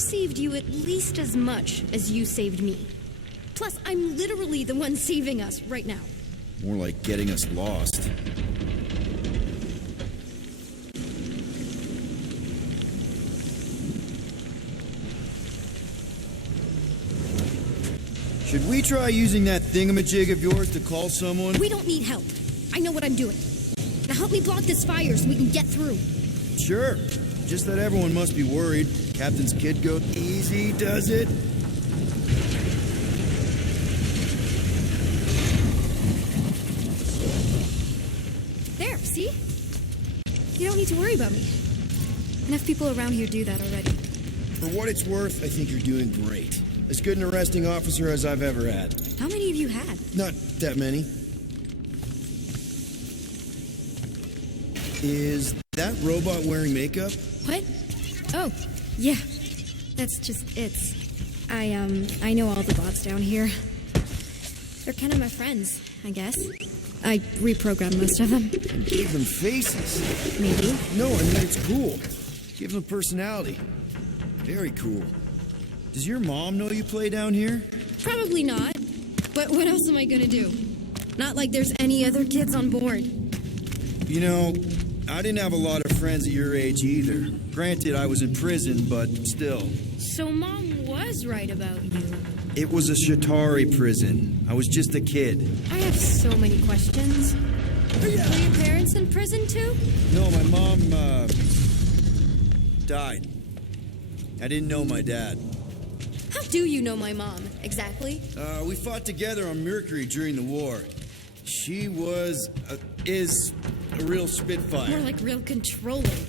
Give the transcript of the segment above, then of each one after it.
saved you at least as much as you saved me. Plus, I'm literally the one saving us right now. More like getting us lost. Should we try using that thingamajig of yours to call someone? We don't need help. I know what I'm doing. Now help me block this fire so we can get through. Sure. Just that everyone must be worried. Captain's kid goes easy, does it? There, see? You don't need to worry about me. Enough people around here do that already. For what it's worth, I think you're doing great. As good an arresting officer as I've ever had. How many have you had? Not that many. Is that robot wearing makeup? What? Oh, yeah. That's just it's. I know all the bots down here. They're kind of my friends, I guess. I reprogrammed most of them. And gave them faces. Maybe. No, I mean, it's cool. Gives them personality. Very cool. Does your mom know you play down here? Probably not. But what else am I gonna do? Not like there's any other kids on board. You know, I didn't have a lot of friends at your age either. Granted, I was in prison, but still. So Mom was right about you. It was a Shatari prison. I was just a kid. I have so many questions. Were your parents in prison too? No, my mom, died. I didn't know my dad. How do you know my mom, exactly? We fought together on Mercury during the war. She is a real spitfire. More like real controlling.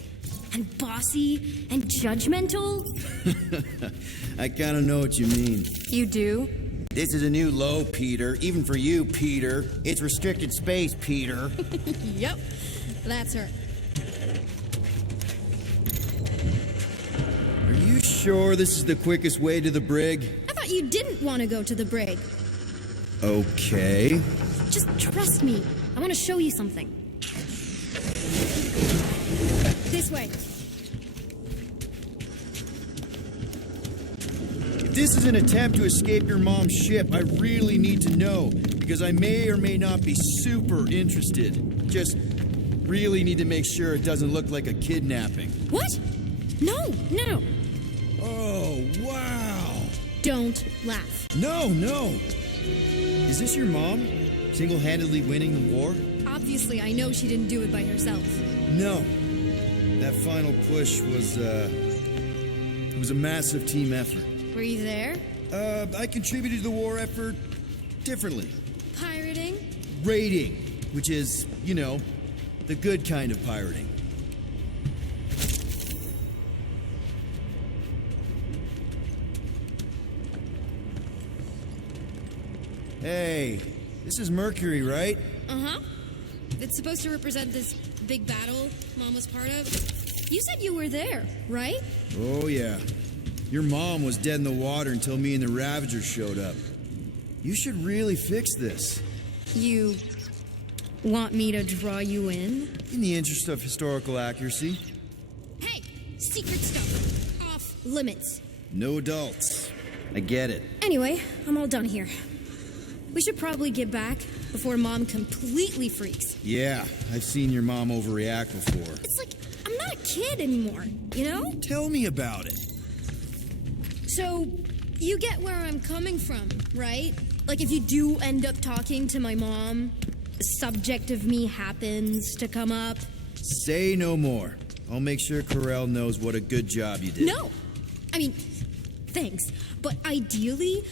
And bossy and judgmental? I kind of know what you mean. You do? This is a new low, Peter. Even for you, Peter. It's restricted space, Peter. Yep, that's her. Are you sure this is the quickest way to the brig? I thought you didn't want to go to the brig. Okay. Just trust me. I want to show you something. This way. If this is an attempt to escape your mom's ship, I really need to know, because I may or may not be super interested. Just really need to make sure it doesn't look like a kidnapping. What? No. Oh, wow. Don't laugh. No. Is this your mom? Single-handedly winning the war? Obviously, I know she didn't do it by herself. No. That final push was, it was a massive team effort. Were you there? I contributed to the war effort differently. Pirating? Raiding, which is, you know, the good kind of pirating. Hey, this is Mercury, right? Uh-huh. It's supposed to represent this big battle Mom was part of. You said you were there, right? Oh, yeah. Your mom was dead in the water until me and the Ravagers showed up. You should really fix this. You want me to draw you in? In the interest of historical accuracy. Hey, secret stuff. Off limits. No adults. I get it. Anyway, I'm all done here. We should probably get back before Mom completely freaks. Yeah, I've seen your mom overreact before. It's like, I'm not a kid anymore, you know? Tell me about it. So, you get where I'm coming from, right? Like, if you do end up talking to my mom, the subject of me happens to come up. Say no more. I'll make sure Corell knows what a good job you did. No! I mean, thanks. But ideally,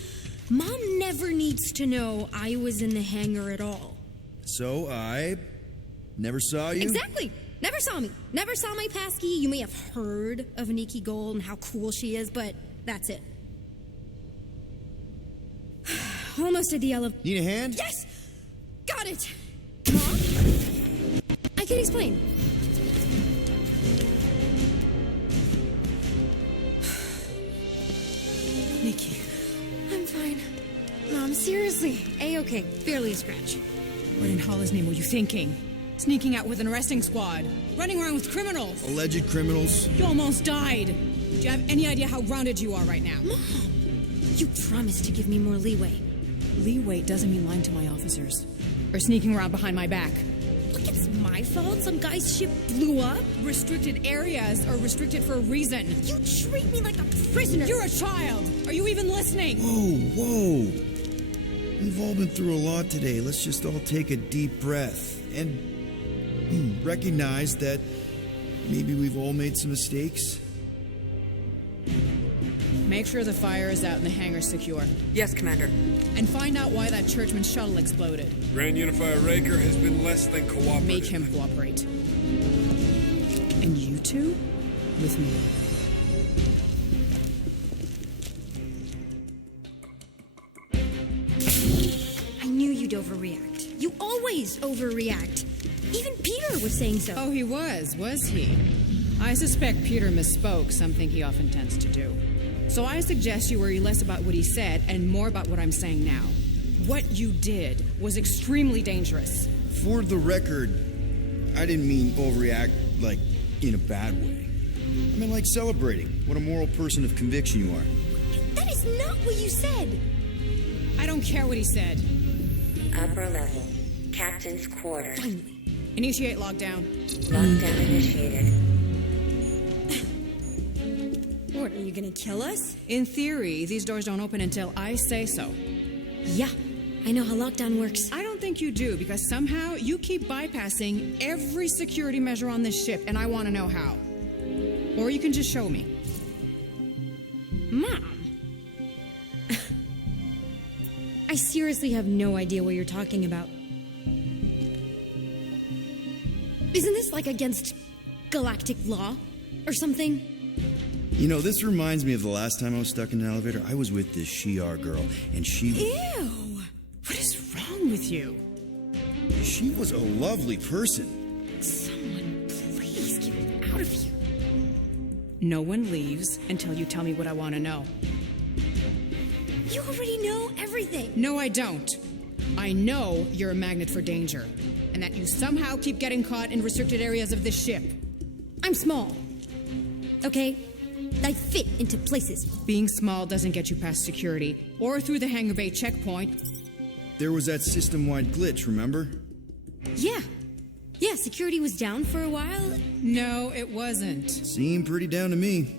Mom never needs to know I was in the hangar at all. So I never saw you? Exactly! Never saw me. Never saw my passkey. You may have heard of Nikki Gold and how cool she is, but that's it. Almost at the elevator. Need a hand? Yes! Got it! Mom? I can explain. Nikki. I'm fine. Mom, seriously. A-okay. Barely a scratch. What in Allah's name were you thinking? Sneaking out with an arresting squad. Running around with criminals. Alleged criminals. You almost died. Do you have any idea how grounded you are right now? Mom, you promised to give me more leeway. Leeway doesn't mean lying to my officers. Or sneaking around behind my back. Look, it's my fault some guy's ship blew up. Restricted areas are restricted for a reason. You treat me like a prisoner. You're a child! Are you even listening? Whoa. We've all been through a lot today. Let's just all take a deep breath and recognize that maybe we've all made some mistakes. Make sure the fire is out and the hangar's secure. Yes, Commander. And find out why that churchman's shuttle exploded. Grand Unifier Raker has been less than cooperative. Make him cooperate. And you two? With me. I knew you'd overreact. You always overreact. Even Peter was saying so. Oh, he was he? I suspect Peter misspoke, something he often tends to do. So I suggest you worry less about what he said and more about what I'm saying now. What you did was extremely dangerous. For the record, I didn't mean overreact, like, in a bad way. I meant like celebrating what a moral person of conviction you are. That is not what you said. I don't care what he said. Upper level. Captain's quarters. Finally. Initiate lockdown. Lockdown initiated. What, are you gonna kill us? In theory, these doors don't open until I say so. Yeah, I know how lockdown works. I don't think you do, because somehow you keep bypassing every security measure on this ship, and I want to know how. Or you can just show me. Mom! I seriously have no idea what you're talking about. Isn't this like against galactic law or something? You know, this reminds me of the last time I was stuck in an elevator. I was with this Shi'ar girl, and Ew! What is wrong with you? she was a lovely person. Someone please get me out of here. No one leaves until you tell me what I want to know. You already know everything. No, I don't. I know you're a magnet for danger, and that you somehow keep getting caught in restricted areas of this ship. I'm small. Okay? I fit into places. Being small doesn't get you past security, or through the hangar bay checkpoint. There was that system-wide glitch, remember? Yeah. Yeah, security was down for a while. No, it wasn't. Seemed pretty down to me.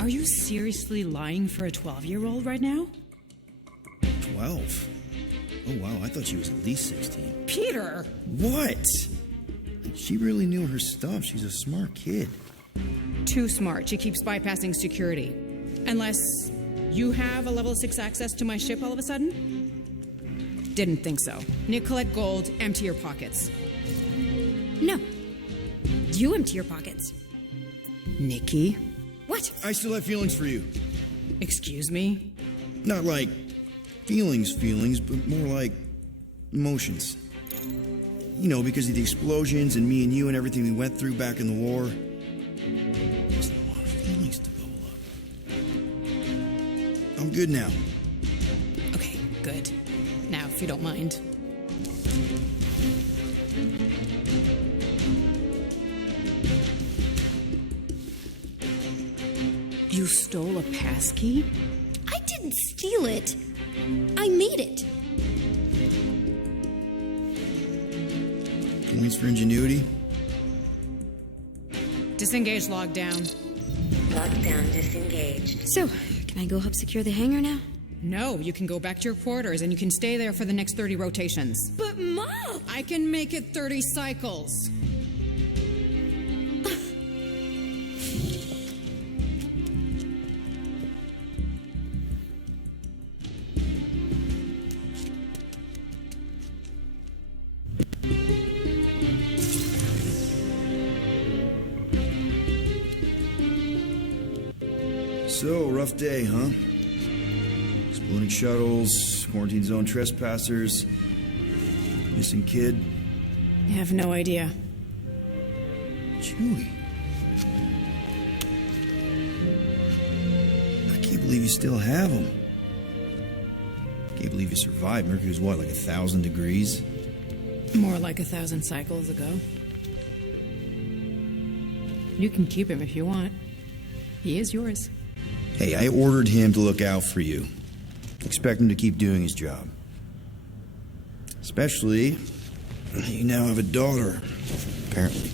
Are you seriously lying for a 12-year-old right now? 12? Oh, wow, I thought she was at least 16. Peter! What? She really knew her stuff. She's a smart kid. Too smart. She keeps bypassing security. Unless you have a level 6 access to my ship all of a sudden? Didn't think so. Nicolette Gold, empty your pockets. No. You empty your pockets. Nikki? What? I still have feelings for you. Excuse me? Not like feelings, but more like emotions. You know, because of the explosions and me and you and everything we went through back in the war. There's a lot of feelings to bubble up. I'm good now. Okay, good. Now, if you don't mind. You stole a passkey? I didn't steal it. I made it. Points for ingenuity. Disengage lockdown. Lockdown disengaged. So, can I go help secure the hangar now? No, you can go back to your quarters and you can stay there for the next 30 rotations. But Mom! I can make it 30 cycles. So, rough day, huh? Exploding shuttles, quarantine zone trespassers, missing kid. I have no idea. Chewie. I can't believe you still have him. Can't believe you survived. Mercury's what, like 1,000 degrees? More like 1,000 cycles ago. You can keep him if you want. He is yours. Hey, I ordered him to look out for you. Expect him to keep doing his job. Especially, you now have a daughter, apparently.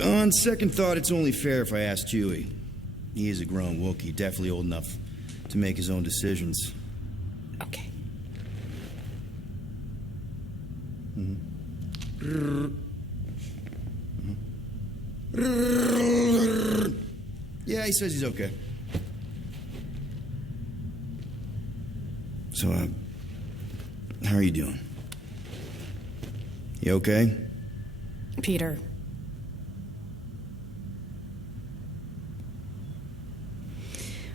On second thought, it's only fair if I ask Chewie. He is a grown Wookiee, definitely old enough to make his own decisions. Okay. Yeah, he says he's okay. So, how are you doing? You okay? Peter.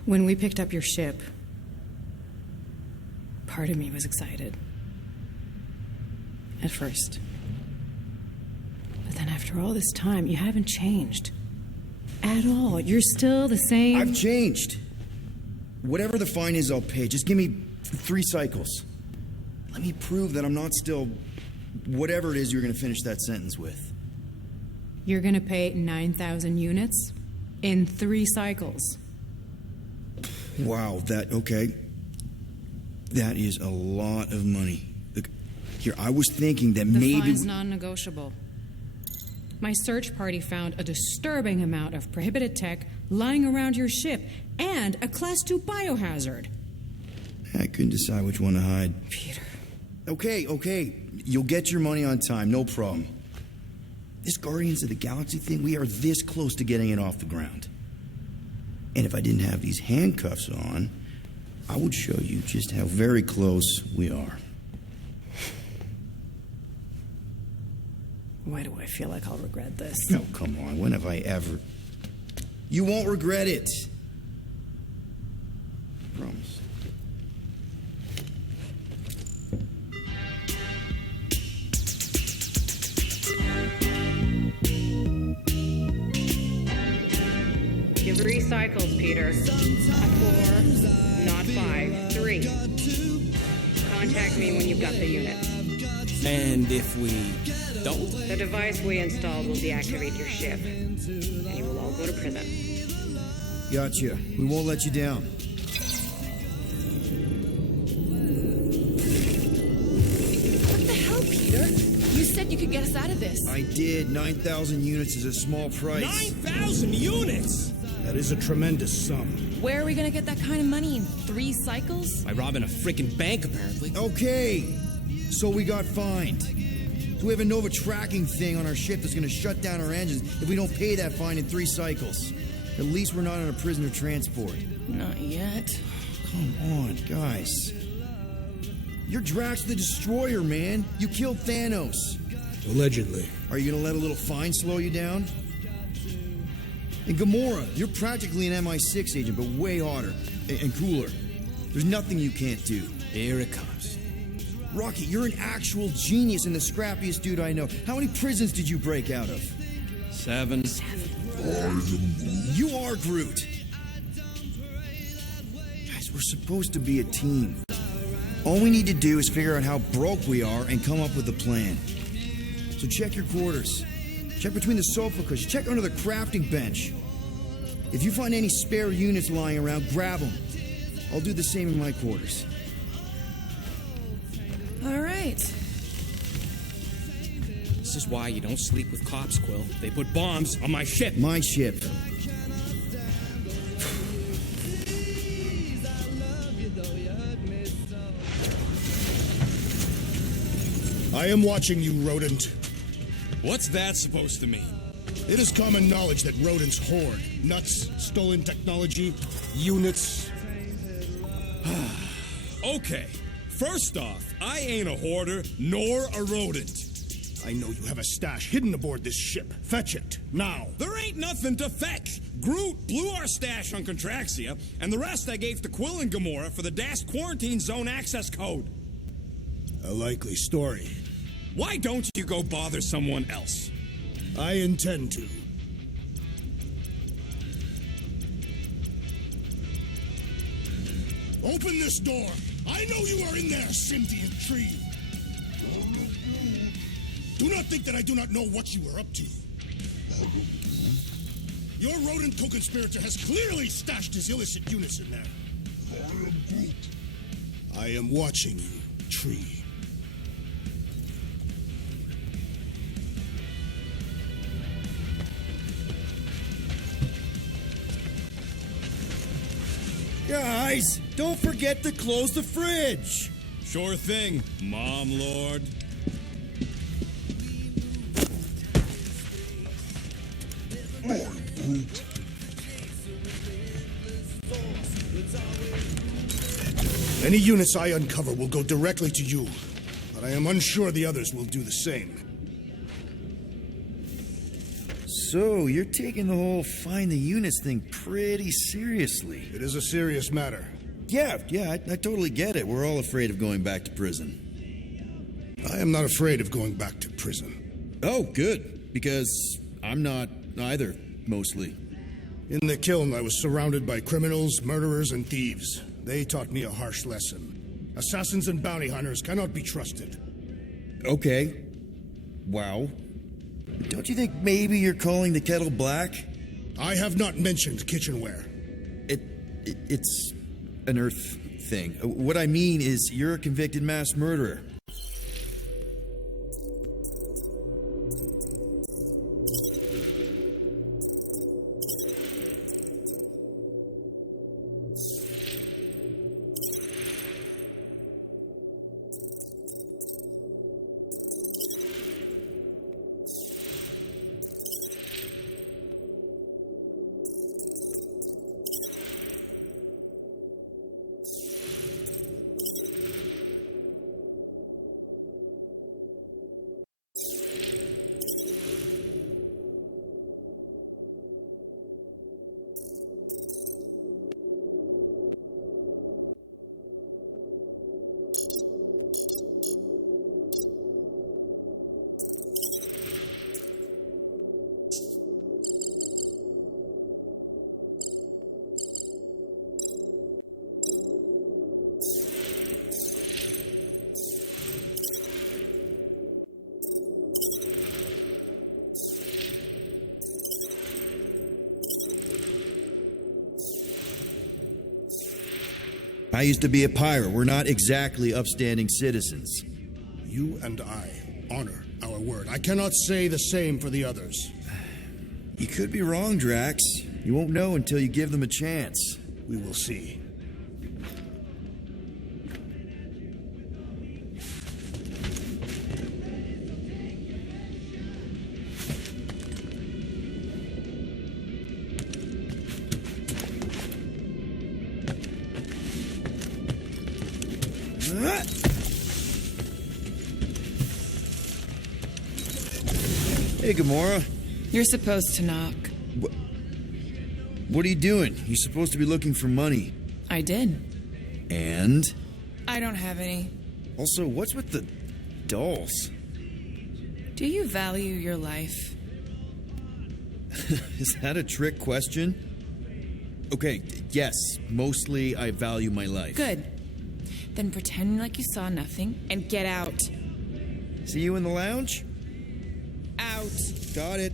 When we picked up your ship, part of me was excited. At first. But then after all this time, you haven't changed. At all. You're still the same. I've changed. Whatever the fine is, I'll pay. Just give me 3 cycles. Let me prove that I'm not still whatever it is you're going to finish that sentence with. You're gonna pay 9,000 units in 3 cycles. Wow, okay. That is a lot of money. Look, here, I was thinking that The maybe... fine's non-negotiable. My search party found a disturbing amount of prohibited tech lying around your ship and a Class 2 biohazard. I couldn't decide which one to hide. Peter. Okay. You'll get your money on time, no problem. This Guardians of the Galaxy thing, we are this close to getting it off the ground. And if I didn't have these handcuffs on, I would show you just how very close we are. Why do I feel like I'll regret this? No, come on. When have I ever... You won't regret it. Promise. Give 3 cycles, Peter. 4, not 5. 3. Contact me when you've got the unit. And if we don't? The device we installed will deactivate your ship, and you will all go to prison. Gotcha. We won't let you down. What the hell, Peter? You said you could get us out of this. I did. 9,000 units is a small price. 9,000 units? That is a tremendous sum. Where are we gonna get that kind of money in 3 cycles? By robbing a freaking bank, apparently. Okay. So we got fined. So we have a Nova tracking thing on our ship that's going to shut down our engines if we don't pay that fine in 3 cycles. At least we're not on a prisoner transport. Not yet. Come on, guys. You're Drax the Destroyer, man. You killed Thanos. Allegedly. Are you going to let a little fine slow you down? And Gamora, you're practically an MI6 agent, but way hotter and cooler. There's nothing you can't do. Here it comes. Rocky, you're an actual genius and the scrappiest dude I know. How many prisons did you break out of? 7. You are Groot. Guys, we're supposed to be a team. All we need to do is figure out how broke we are and come up with a plan. So check your quarters. Check between the sofa cushions. Check under the crafting bench. If you find any spare units lying around, grab them. I'll do the same in my quarters. All right. This is why you don't sleep with cops, Quill. They put bombs on my ship. My ship. I am watching you, rodent. What's that supposed to mean? It is common knowledge that rodents hoard nuts, stolen technology, units. Okay, first off, I ain't a hoarder nor a rodent. I know you have a stash hidden aboard this ship. Fetch it, now. There ain't nothing to fetch. Groot blew our stash on Contraxia, and the rest I gave to Quill and Gamora for the DAS quarantine zone access code. A likely story. Why don't you go bother someone else? I intend to. Open this door. I know you are in there, sentient tree. Do not think that I do not know what you are up to. Your rodent co-conspirator has clearly stashed his illicit units in there. I am watching you, tree. Guys, don't forget to close the fridge. Sure thing, Mom Lord. Any units I uncover will go directly to you, but I am unsure the others will do the same. So, you're taking the whole find the units thing pretty seriously. It is a serious matter. Yeah, I totally get it. We're all afraid of going back to prison. I am not afraid of going back to prison. Oh, good. Because I'm not either, mostly. In the kiln, I was surrounded by criminals, murderers, and thieves. They taught me a harsh lesson. Assassins and bounty hunters cannot be trusted. Okay. Wow. Don't you think maybe you're calling the kettle black? I have not mentioned kitchenware. It's an Earth thing. What I mean is you're a convicted mass murderer. I used to be a pirate. We're not exactly upstanding citizens. You and I honor our word. I cannot say the same for the others. You could be wrong, Drax. You won't know until you give them a chance. We will see. Hey, Gamora. You're supposed to knock. What are you doing? You're supposed to be looking for money. I did. And? I don't have any. Also, what's with the dolls? Do you value your life? Is that a trick question? Okay, yes, mostly I value my life. Good. Then pretend like you saw nothing and get out. See you in the lounge? Out. Got it.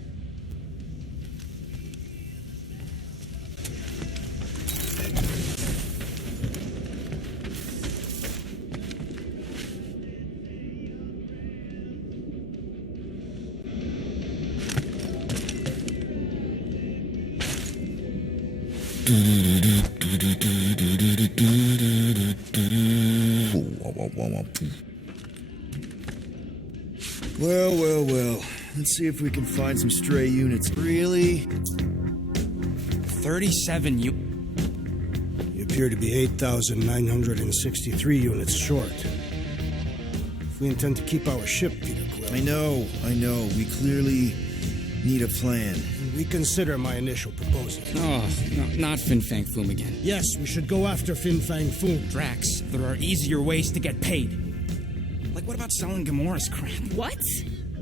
Well. Let's see if we can find some stray units. Really? 37 You appear to be 8,963 units short. If we intend to keep our ship, Peter Quill... I know. We clearly need a plan. Reconsider my initial proposal. Oh, no, not Fin Fang Foom again. Yes, we should go after Fin Fang Foom. Drax, there are easier ways to get paid. Like, what about selling Gamora's crap? What?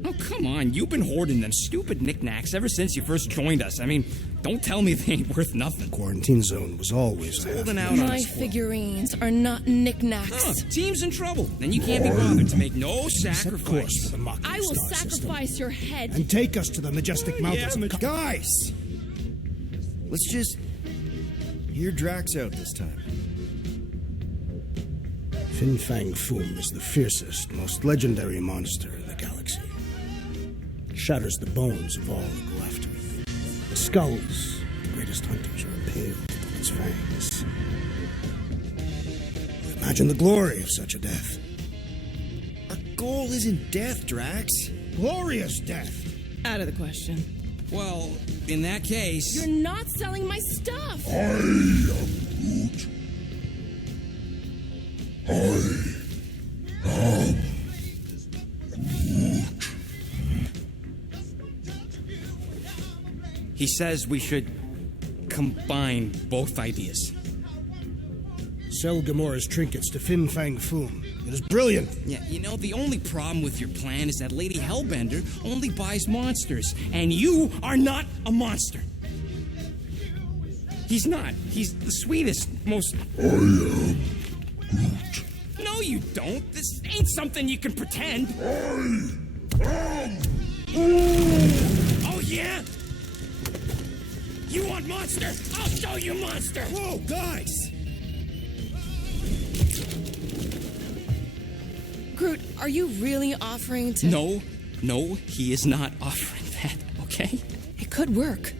Oh, come on. You've been hoarding them stupid knickknacks ever since you first joined us. I mean, don't tell me they ain't worth nothing. Quarantine zone was always Holding out on My us. figurines are not knickknacks. Team's in trouble. Then you can't be bothered to make no Set course sacrifice. for the mocking I will star system. sacrifice your head. And take us to the majestic mountains. Guys! Let's just hear Drax out this time. Fin Fang Foom is the fiercest, most legendary monster in the galaxy. Shatters the bones of all who go after it. The skulls, the greatest hunters, are impaled with its fangs. Imagine the glory of such a death. Our goal isn't death, Drax. Glorious death! Out of the question. Well, in that case... You're not selling my stuff. He says we should combine both ideas. Sell Gamora's trinkets to Fin Fang Foom. It is brilliant. Yeah, you know, the only problem with your plan is that Lady Hellbender only buys monsters, and you are not a monster. He's not. He's the sweetest, most... I am Groot. No, you don't. This ain't something you can pretend. Oh, yeah? You want monster? I'll show you monster! Whoa, guys! Groot, are you really offering to... No, he is not offering that, okay? It could work.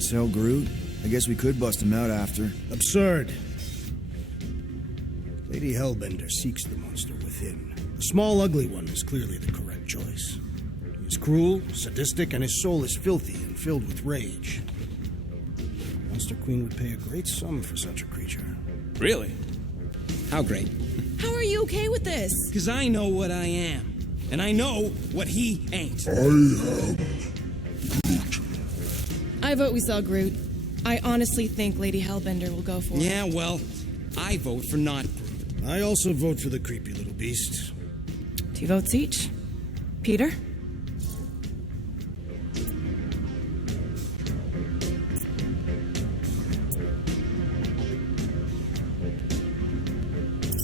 So, Groot, I guess we could bust him out after. Absurd. Lady Hellbender seeks the monster within. The small, ugly one is clearly the correct choice. He is cruel, sadistic, and his soul is filthy and filled with rage. Monster Queen would pay a great sum for such a creature. Really? How great? How are you okay with this? Because I know what I am. And I know what he ain't. I vote we sell Groot. I honestly think Lady Hellbender will go for it. Yeah, well, I vote for not. I also vote for the creepy little beast. 2 votes each. Peter?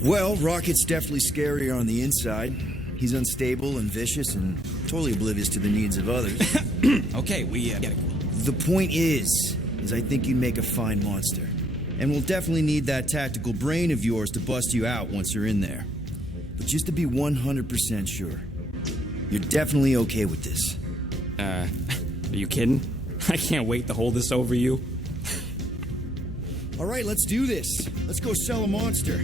Well, Rocket's definitely scarier on the inside. He's unstable and vicious and totally oblivious to the needs of others. Okay, we get it. The point is I think you'd make a fine monster. And we'll definitely need that tactical brain of yours to bust you out once you're in there. But just to be 100% sure, you're definitely okay with this. Are you kidding? I can't wait to hold this over you. All right, let's do this. Let's go sell a monster.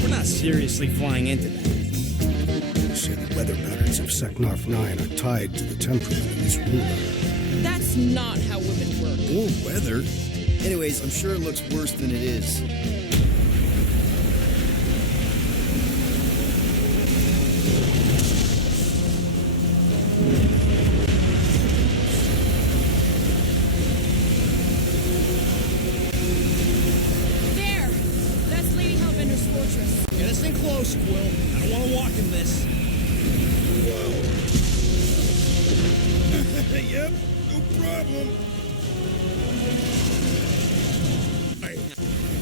We're not seriously flying into that. They say the weather patterns of Seknarf 9 are tied to the temperament of its ruler. That's not how women work. Or weather. Anyways, I'm sure it looks worse than it is. There! That's Lady Hellbender's fortress. Get us in close, Quill. I don't want to walk in this. Yep, no problem.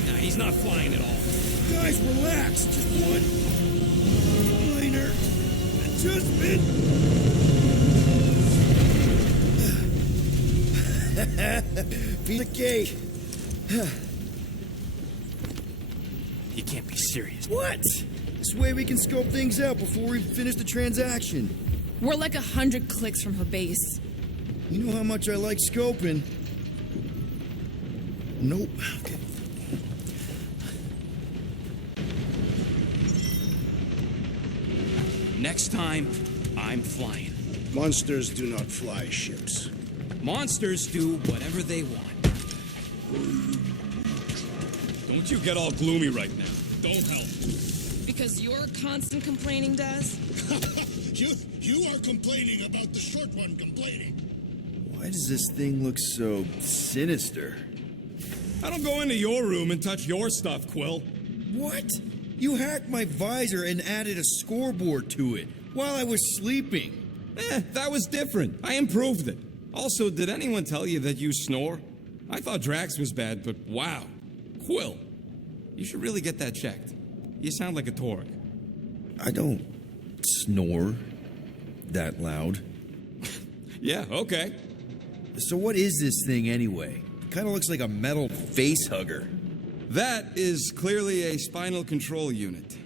Nah, he's not flying at all. Guys, relax. Just one minor adjustment. Beat the gate. You can't be serious. What? This way we can scope things out before we finish the transaction. We're like 100 clicks from her base. You know how much I like scoping. Nope. Okay. Next time, I'm flying. Monsters do not fly ships. Monsters do whatever they want. Don't you get all gloomy right now. Don't help. Because your constant complaining does? You are complaining about the short one complaining. Why does this thing look so sinister? I don't go into your room and touch your stuff, Quill. What? You hacked my visor and added a scoreboard to it while I was sleeping. That was different. I improved it. Also, did anyone tell you that you snore? I thought Drax was bad, but wow. Quill, you should really get that checked. You sound like a Torg. I don't snore that loud. Yeah, okay. So what is this thing anyway? Kind of looks like a metal face hugger. That is clearly a spinal control unit.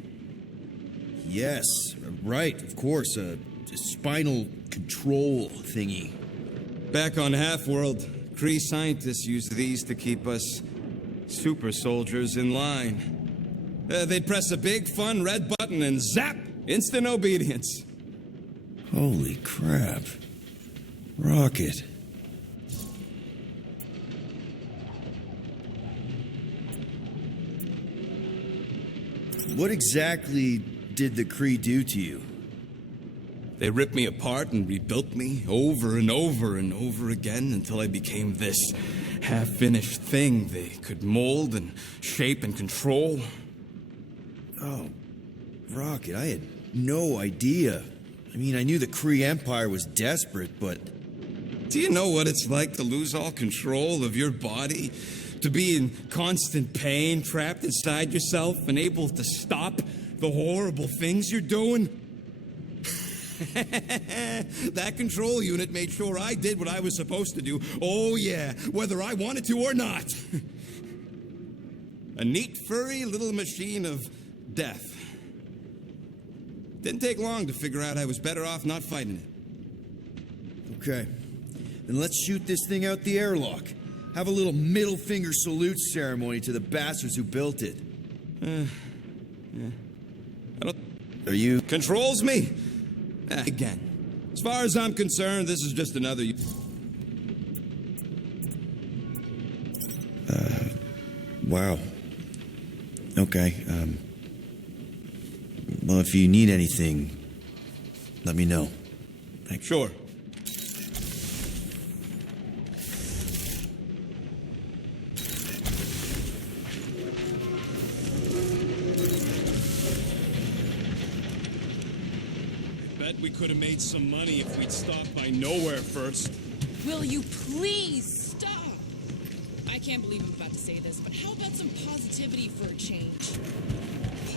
Yes, right, of course, a spinal control thingy. Back on Half-World, Kree scientists used these to keep us super soldiers in line. They'd press a big, fun red button and zap! Instant obedience. Holy crap. Rocket. What exactly did the Kree do to you? They ripped me apart and rebuilt me over and over and over again until I became this half-finished thing they could mold and shape and control. Oh, Rocket, I had no idea. I mean, I knew the Kree Empire was desperate, but... Do you know what it's like to lose all control of your body? To be in constant pain, trapped inside yourself, unable to stop the horrible things you're doing? That control unit made sure I did what I was supposed to do. Oh, yeah, whether I wanted to or not. A neat, furry little machine of death. Didn't take long to figure out I was better off not fighting it. Okay. Then let's shoot this thing out the airlock. Have a little middle finger salute ceremony to the bastards who built it. Yeah. I don't... Are you... Controls me? Again. As far as I'm concerned, this is just another... Wow. Okay, well, if you need anything, let me know. Thanks. Sure. Bet we could have made some money if we'd stopped by Nowhere first. Will you please stop? I can't believe I'm about to say this, but how about some positivity for a change?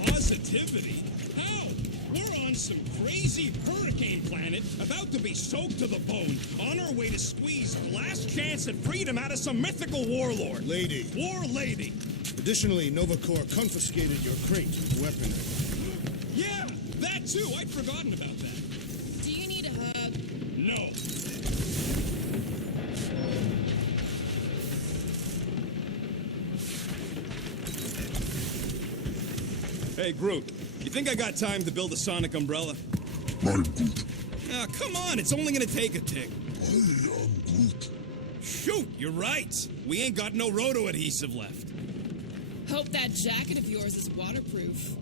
Positivity? How? We're on some crazy hurricane planet, about to be soaked to the bone, on our way to squeeze last chance at freedom out of some mythical warlord. Lady. War lady. Additionally, Nova Corps confiscated your crate with weaponry. Yeah, that too. I'd forgotten about that. Do you need a hug? No. Hey, Groot, you think I got time to build a sonic umbrella? I'm Groot. Ah, come on, it's only gonna take a tick. I am Groot. Shoot, you're right. We ain't got no roto adhesive left. Hope that jacket of yours is waterproof.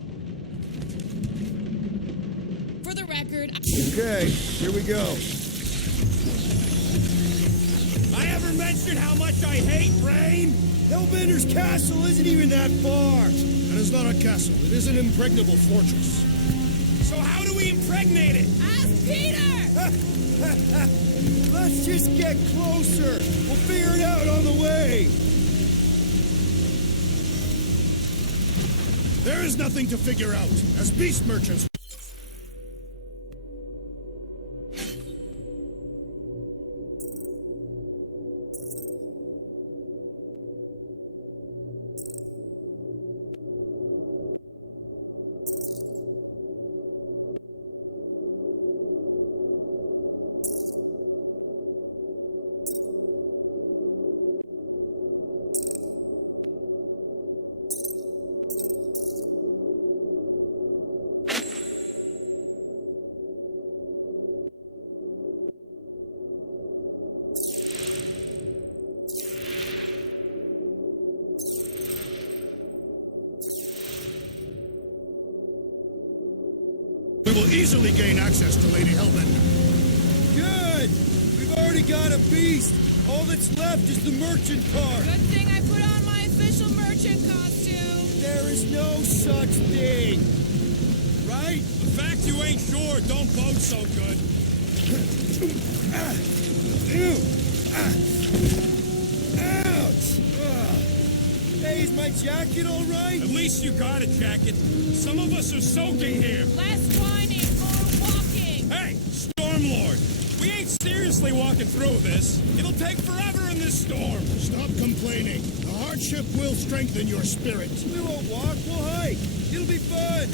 For the record, Okay, here we go. I ever mentioned how much I hate rain? Hellbender's castle isn't even that far. It is not a castle. It is an impregnable fortress. So how do we impregnate it? ask Peter! Let's just get closer. We'll figure it out on the way. There is nothing to figure out. As beast merchants, we will easily gain access to Lady Hellbender. Good. We've already got a beast. All that's left is the merchant part. Good thing I put on my official merchant costume. There is no such thing. Right? The fact you ain't sure don't bode so good. Ouch! Hey, is my jacket all right? At least you got a jacket. Some of us are soaking here. Less whining, more walking. Hey, Stormlord, we ain't seriously walking through this. It'll take forever in this storm. Stop complaining. The hardship will strengthen your spirit. We won't walk, we'll hike. It'll be fun.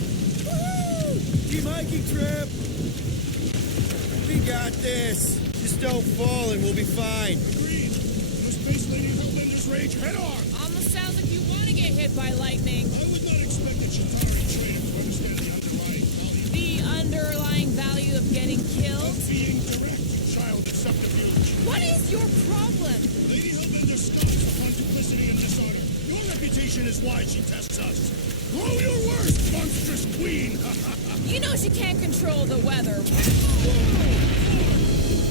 Woo! Team hiking trip. We got this. Just don't fall and we'll be fine. Agreed. No Space Lady Hellbender's rage head on. Almost sounds like you want to get hit by lightning. I would not expect a Chitauri trader to understand the underlying value. The underlying value of getting killed? Being direct, childish subterfuge. What is your problem? Lady Hellbender scoffs upon duplicity and dishonor. Your reputation is why she tests us. Blow your worst, monstrous queen! You know she can't control the weather.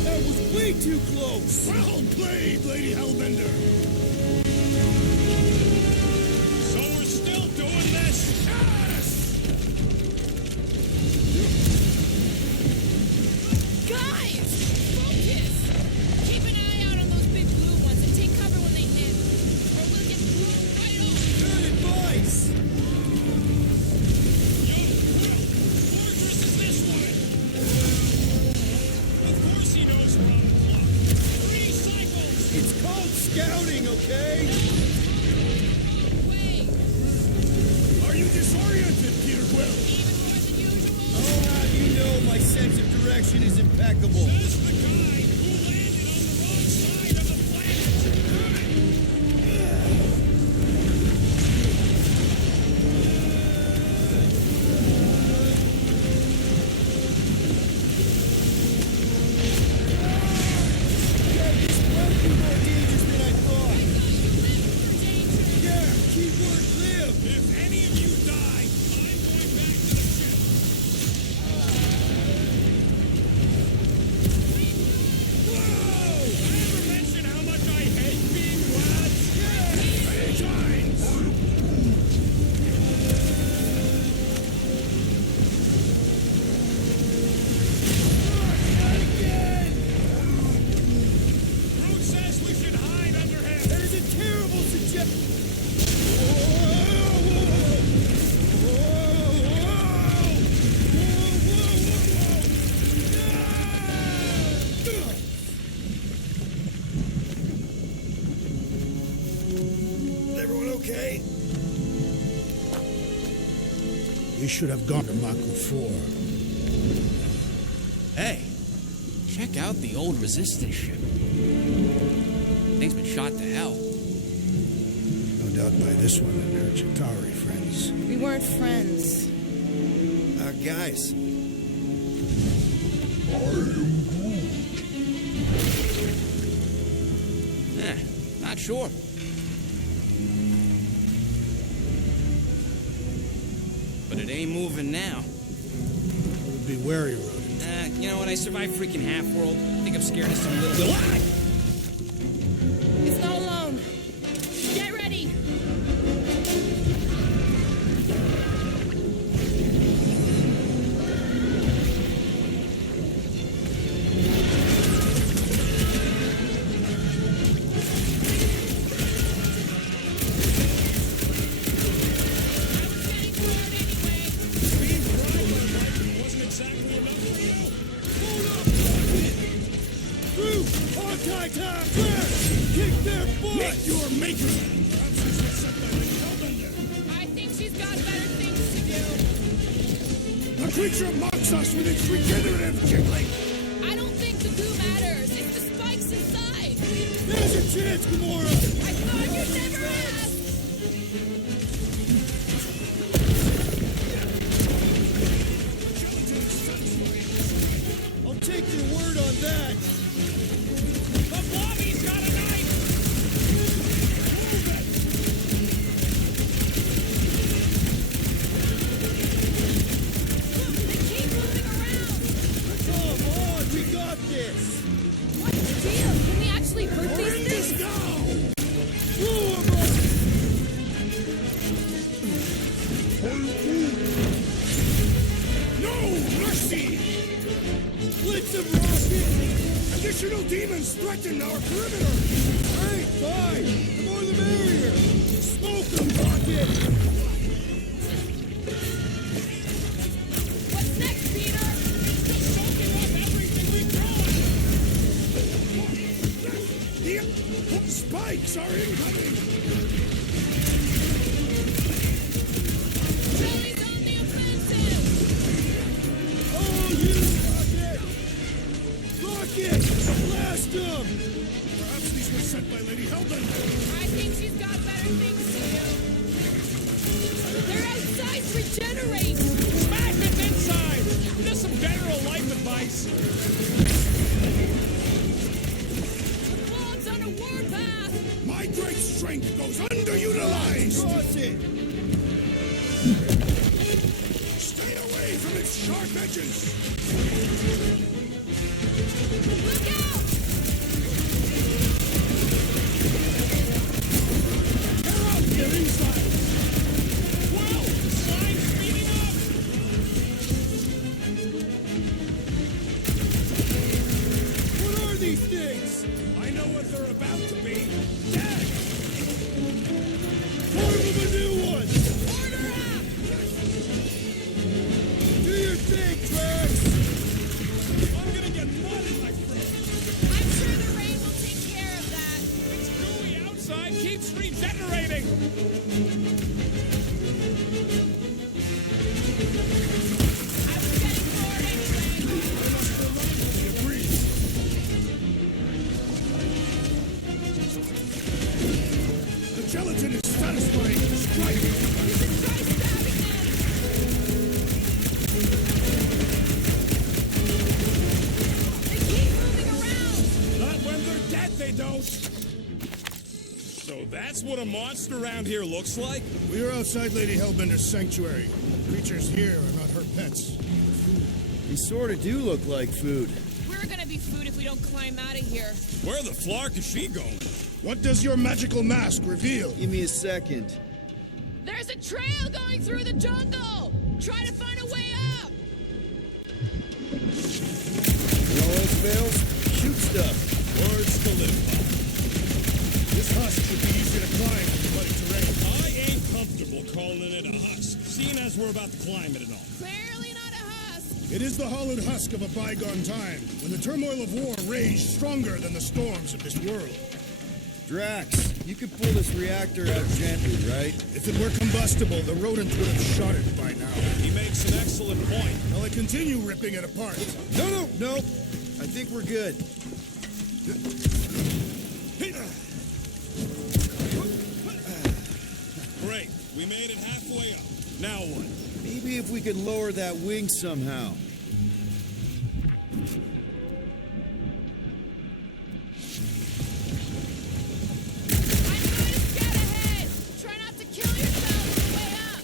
That was way too close. Well played, Lady Hellbender. So we're still doing this? Yes! Guys! Focus! Keep an eye out on those big blue ones and take cover when they hit. Or we'll get blown right over. Good advice. Fortress is this way. Of course he knows we're on the clock. 3 cycles. It's called scouting, okay? Wait, Are you disoriented, Peter Quill? even more than usual? Oh, how do you know my sense of direction is impeccable? Says the guy who landed on the wrong side of the Yeah, this might be more dangerous than I thought. Yeah, keyword live. If any of you die, I'm going back to the ship. Whoa! I ever mention how much I hate being wet? Many times! Groot says we should hide under him. That is a terrible suggestion. Everyone okay? We should have gone to Maku 4. Hey, check out the old Resistance ship. Thing's been shot to hell. No doubt by this one and her Chitauri friends. We weren't friends. Guys, Not sure. But it ain't moving now. We'll be wary, Rodent. You know what? I survived freaking Half-World. I think I'm scared of some little... It's not alone. Get ready! Wasn't exactly enough for you. Groot, anti-time blast! Kick their butt! Make your maker! Perhaps this was set by Lady Hellbender. I think she's got better things to do. The creature mocks us with its regenerative jiggling. I don't think the goo matters. It's the spikes inside. There's your chance, Gamora! I thought you'd never ask. I'll take your word on that. The Blobby's got a knife! They keep moving around. Come on, we got this. What's the deal? Can we actually hurt these things? Blow 'em up! Additional demons threaten our perimeter! Hey, fine! The more the merrier! Smoke them, Rocket! What's next, Peter? Just soaking up everything we've got! The spikes are incoming! Jelly's on the offensive! Oh, you, Rocket! Rocket! Blast them! Perhaps these were sent by Lady Hellbender. I think she's got better things to do. Their outsides regenerate! Smash its inside! Just some general life advice. The blob's on a warpath! My great strength goes underutilized! Cross it! Stay away from its sharp edges! Look out! Tear out their inside! Whoa! Slime's speeding up! What are these things? I know what they're about to be. Dead! Form of a new one! Order up! Do your thing, Drax! I'm gonna get mud in my throat! I'm sure the rain will take care of that. It's gooey outside keeps regenerating! I was getting bored anyway. The gelatin is satisfying. Strike! You should try stabbing them. They keep moving around. Not when they're dead, they don't! So that's what a monster around here looks like? We are outside Lady Hellbender's sanctuary. Creatures here are not her pets. They sort of do look like food. We're gonna be food if we don't climb out of here. Where the flark is she going? What does your magical mask reveal? Give me a second. There's a trail going through the jungle. Try to find a way up. When all else fails, shoot stuff. Words to live by. This husk should be easy to climb in the muddy terrain. I ain't comfortable calling it a husk, seeing as we're about to climb it and all. Clearly not a husk. It is the hollowed husk of a bygone time, when the turmoil of war raged stronger than the storms of this world. Drax, you could pull this reactor out gently, right? If it were combustible, the rodents would have shot it by now. He makes an excellent point. Will I continue ripping it apart? No. I think we're good. Great, we made it halfway up. Now what? Maybe if we could lower that wing somehow. I'm going to scout ahead. Try not to kill yourself on the way up.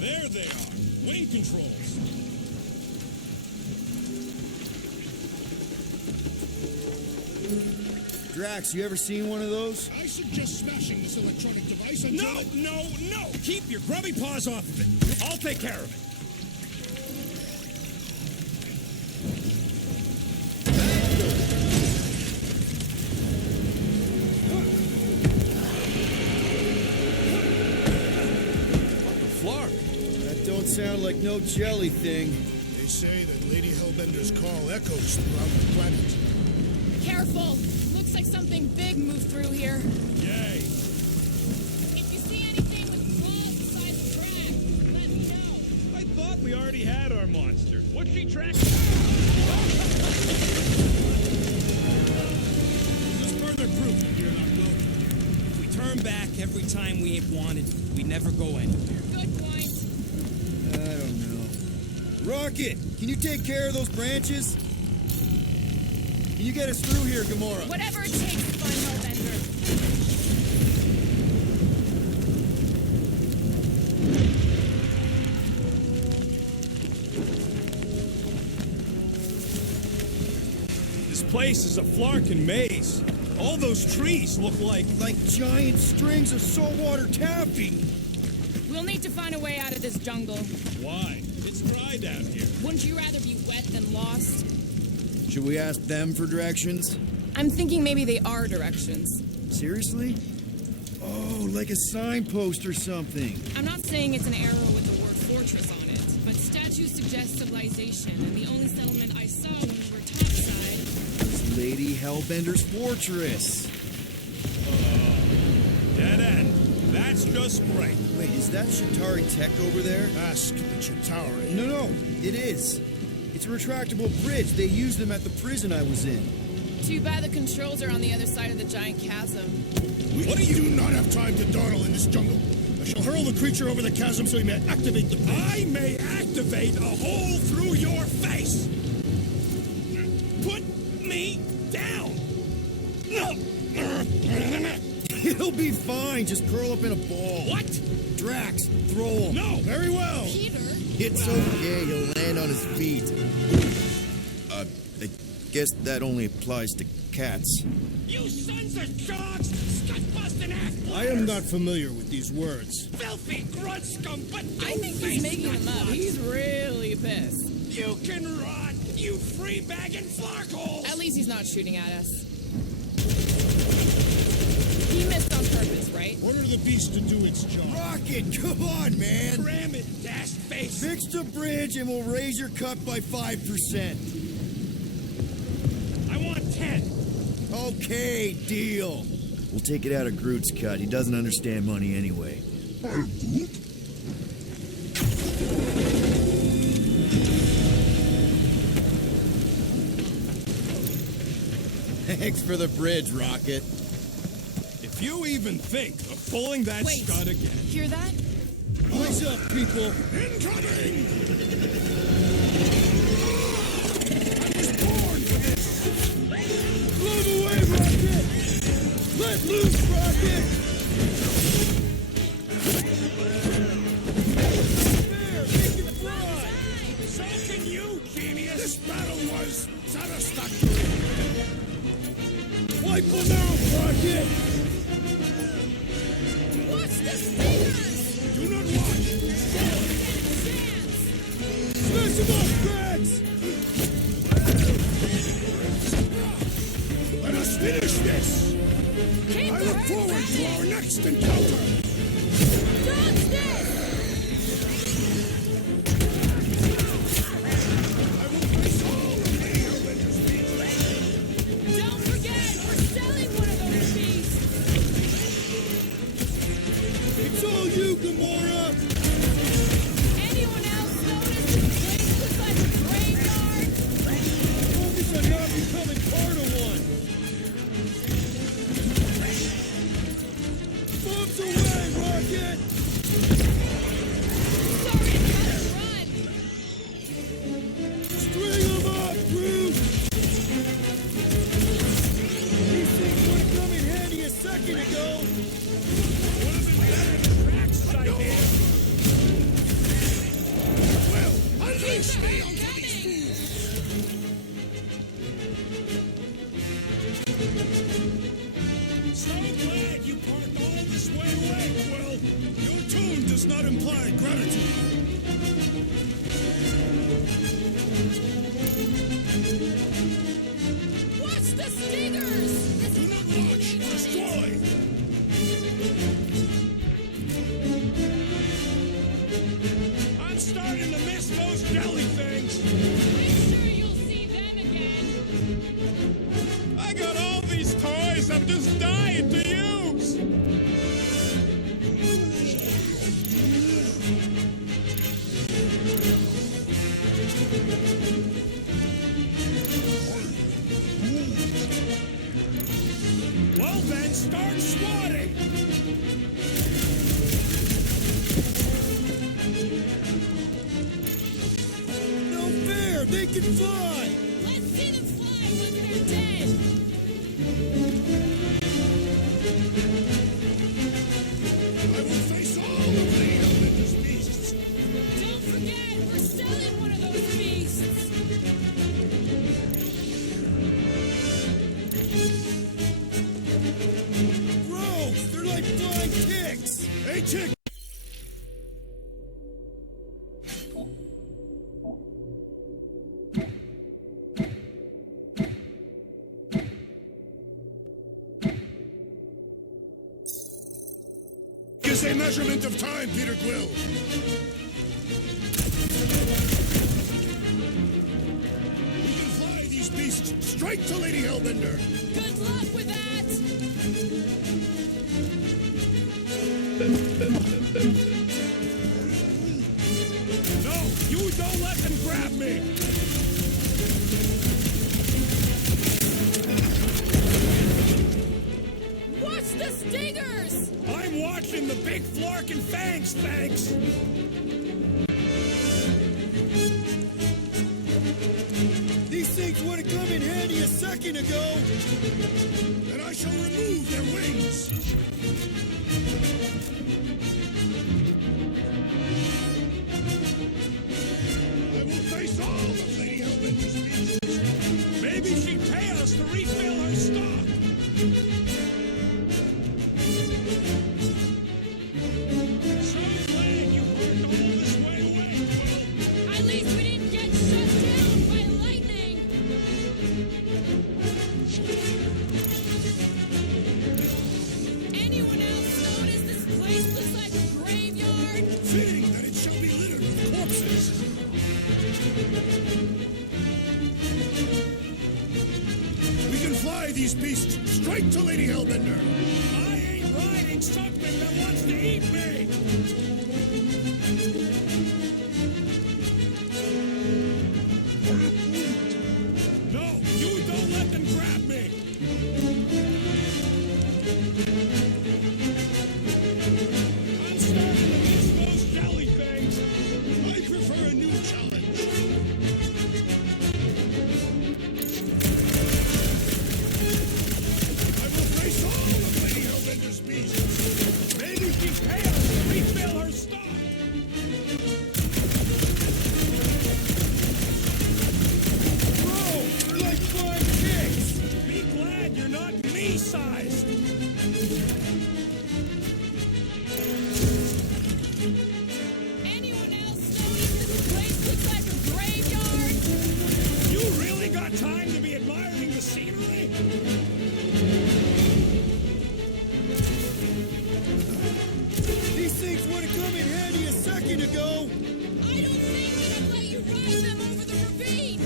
There they are, wing controls. Drax, you ever seen one of those? I suggest smashing this electronic device until No, it... no! Keep your grubby paws off of it. I'll take care of it. The flark. That don't sound like no jelly thing. They say that Lady Hellbender's call echoes throughout the planet. Careful. Looks like something big moved through here. Yay. If you see anything with claws beside the track, let me know. I thought we already had our monster. What's she tracking? Just further proof that you're not welcome. If we turn back every time we ain't wanted, we never go anywhere. Good point. I don't know. Rocket, can you take care of those branches? Can you get us through here, Gamora? Whatever it takes to find Hellbender. This place is a flarkin' maze. All those trees look like... Like giant strings of saltwater taffy. We'll need to find a way out of this jungle. Why? It's dry down here. Wouldn't you rather be wet than lost? Should we ask them for directions? I'm thinking maybe they are directions. Seriously? Oh, like a signpost or something. I'm not saying it's an arrow with the word fortress on it, but statues suggest civilization, and the only settlement I saw when we were topside It's Lady Hellbender's fortress. Dead end. That's just great. Wait, is that Shatari tech over there? Ask the Chitauri. No, it is. It's a retractable bridge. They used them at the prison I was in. Too bad the controls are on the other side of the giant chasm. We do not have time to dawdle in this jungle. I shall hurl the creature over the chasm so he may activate the bridge. I may activate a hole through your face. Put me down. It'll be fine. Just curl up in a ball. What? Drax, throw him. No. Very well. Peter? It's okay. He'll land on his feet. I guess that only applies to cats. You sons of dogs! Scut-busting ass! I am not familiar with these words. Filthy grunt scum, but I think he's making them up. He's really pissed. You can rot, you free-bagging flarkhole! At least he's not shooting at us. He missed on purpose, right? Order the beast to do its job. Rocket, come on, man. Ram it, dash face! Fix the bridge and we'll raise your cut by 5%. I want 10. Okay, deal. We'll take it out of Groot's cut. He doesn't understand money anyway. Thanks for the bridge, Rocket. If you even think of pulling that Wait. scud again... Hear that? What's up, people? Incoming! I was born for this! Move away, Rocket! Let loose, Rocket! There, make it fly! So can you, genius! This battle was satisfactory. Wipe them out, Rocket! Watch the stingers! Do not watch! Smash them up, Drax! Let us finish this! Keep I look forward to our next encounter! Dodge this! I will face all of the Hellbender's beasts! Don't forget, we're selling one of those beasts! It's all you, Gamora! Anyone else notice the place looks like a graveyard? Focus on not becoming part of one! Bombs away, Rocket! Sorry, gotta run! String them up, Groot! These things would have come in handy a second ago! Unleash me onto these fools! So glad you parked all this way away, Quill! Your tone does not imply gratitude. Watch the stingers! Do not launch! Destroy! I'm starting to miss those jelly things! I'm sure you'll see them again. I got all these toys I'm just dying to use! Well then, start swatting! No fair! They can fly! Let's see them fly once they're dead! I will face all of the Hellbender's beasts! Don't forget, we're selling one of those beasts! Gross! They're like flying ticks! Hey, chick! is a measurement of time, Peter Quill. We can fly these beasts straight to Lady Hellbender. Good luck with that! No, you don't let them grab me! Watch the stingers! I'm watching the big Flark and Fangs, thanks! These things would have come in handy a second ago. And I shall remove their wings. I will face all of Lady Hellbender's beasts. Maybe she'd pay us to refill her stock! So glad you worked all this way away, Quill! At least we didn't get shut down by lightning! Anyone else notice this place looks like a graveyard? Fitting that it shall be littered with corpses. We can fly these beasts straight to Lady Hellbender. I ain't riding something that wants to eat me! No, you don't let them grab me! I'm starting to miss those jelly things! I prefer a new challenge. I will face all of Lady Hellbender's beasts. Maybe she'd pay us to refill her stock! Bro, they're like flying pigs. Be glad you're not me-sized! Anyone else notice this place looks like a graveyard? You really got time to be admiring the scenery? These things would have come in handy a second ago. I don't think we'd have let you ride them over the ravine!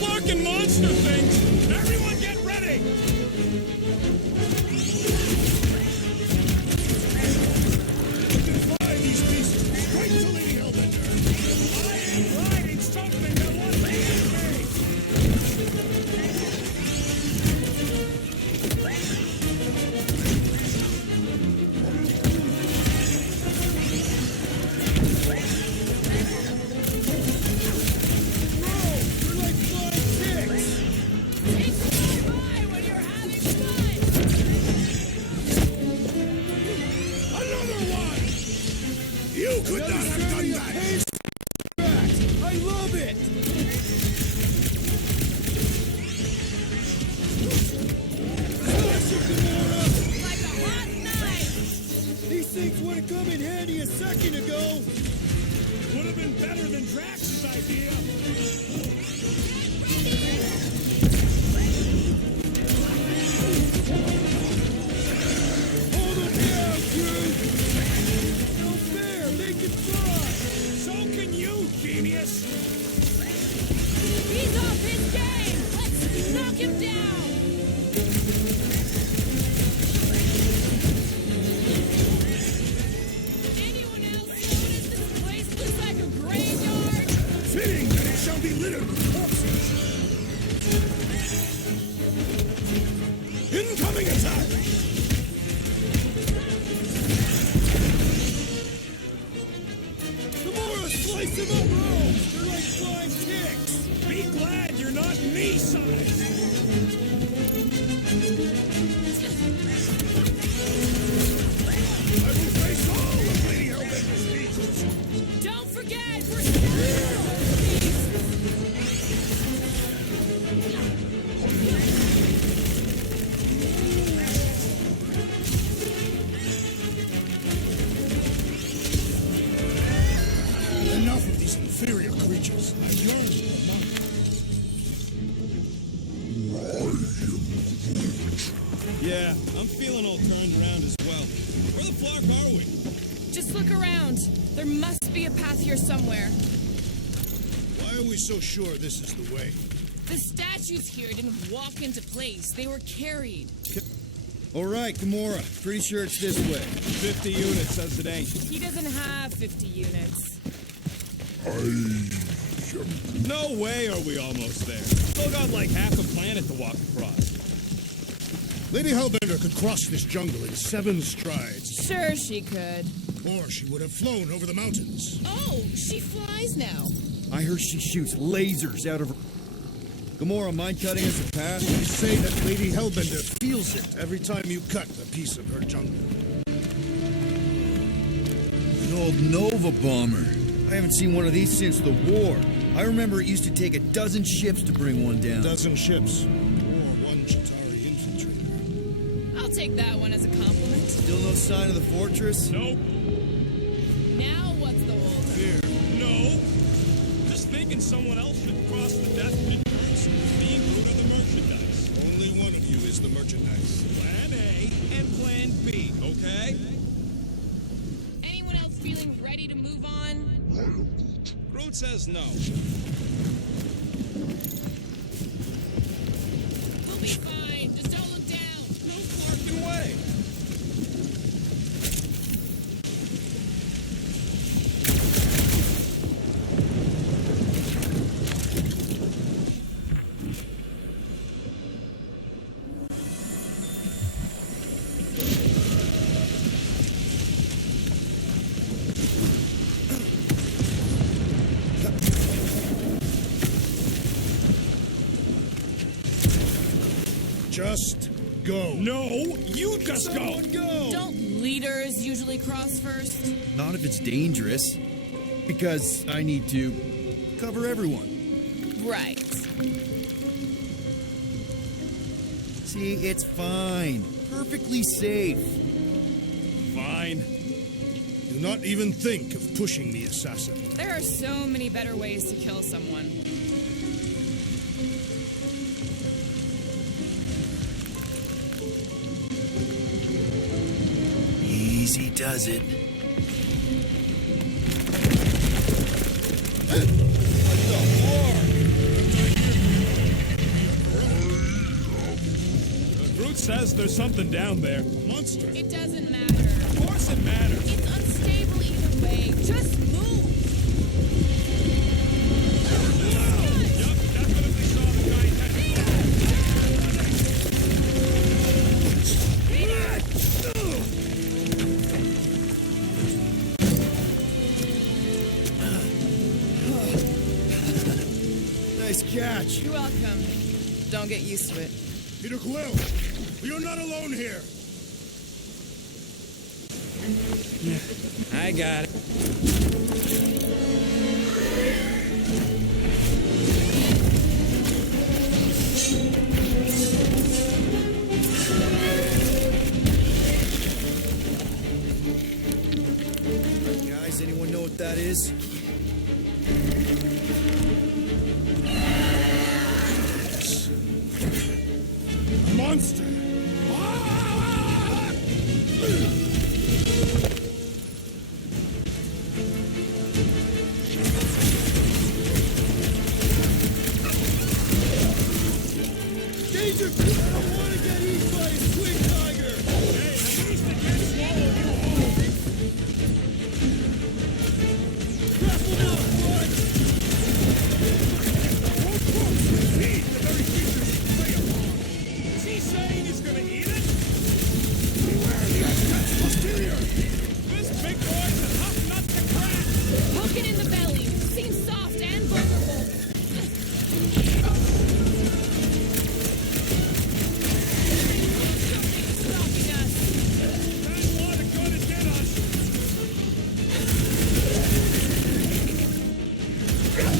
Fucking monster things! Everyone get ready! We can fly these beasts straight to Lady Hellbender. I ain't riding something that wants to eat me! They're like flying pigs. It's so by when you're having fun! Another one! You could not have done that! I love it. things would have come in handy a second ago. Would have been better than Drax's idea. Hold them down, crew. No fair. They can fly. So can you, genius. He's off his game! Let's knock him down! Anyone else notice this place looks like a graveyard? Fitting that it shall be littered with corpses. Incoming attack! Gamora, slice them up, bro. They're like flying ticks. Be glad you're not me-sized. I will face all of Lady Hellbender's beasts. Don't forget, we're still Enough of these inferior creatures. I yearn for mine. Yeah, I'm feeling all turned around as well. Where the fuck are we? Just look around. There must be a path here somewhere. Why are we so sure this is the way? The statues here didn't walk into place. They were carried. All right, Gamora. Pretty sure it's this way. 50 units says it ain't. He doesn't have 50 units. No way are we almost there. Still got like half a planet to walk across. Lady Hellbender could cross this jungle in 7 strides. Sure she could. Or she would have flown over the mountains. Oh, she flies now. I heard she shoots lasers out of her... Gamora, mind cutting us a path? They say that Lady Hellbender feels it every time you cut a piece of her jungle. An old Nova bomber. I haven't seen one of these since the war. I remember it used to take a dozen ships to bring one down. A dozen ships. Or 1 Chitauri infantry. I'll take that one as a compliment. Still no sign of the fortress? Nope. Now what's the holdup? Fear. No. Just thinking someone else should cross the death insurance. Me go to the merchandise. Only one of you is the merchandise. Plan A and Plan B, okay? Anyone else feeling ready to move on? Groot says no. We'll be fine. Just don't look down. No fucking way. Just go. No, you just go. Someone go! Don't leaders usually cross first? Not if it's dangerous. Because I need to cover everyone. Right. See, it's fine. Perfectly safe. Fine. Do not even think of pushing the assassin. There are so many better ways to kill someone. Easy does it. Groot says there's something down there. Monster. It doesn't matter. Of course it matters. It's unstable either way. Just move. Yup, definitely saw the giant Nice catch. You're welcome. Don't get used to it. Peter Quill, you're not alone here. I got it. anyone know what that is? A monster! Danger! I don't want to get eaten by a squid tiger! Hey, at least it can't swallow you whole. Grapple now, run! Won't folks feed the very creatures you prey upon? Is he saying he's gonna eat it? Beware the Aztec's posterior! This big boy's a tough nut to crack. Poking in the belly. Seems soft and vulnerable. Stalking us. That lot of good to get us. Hey,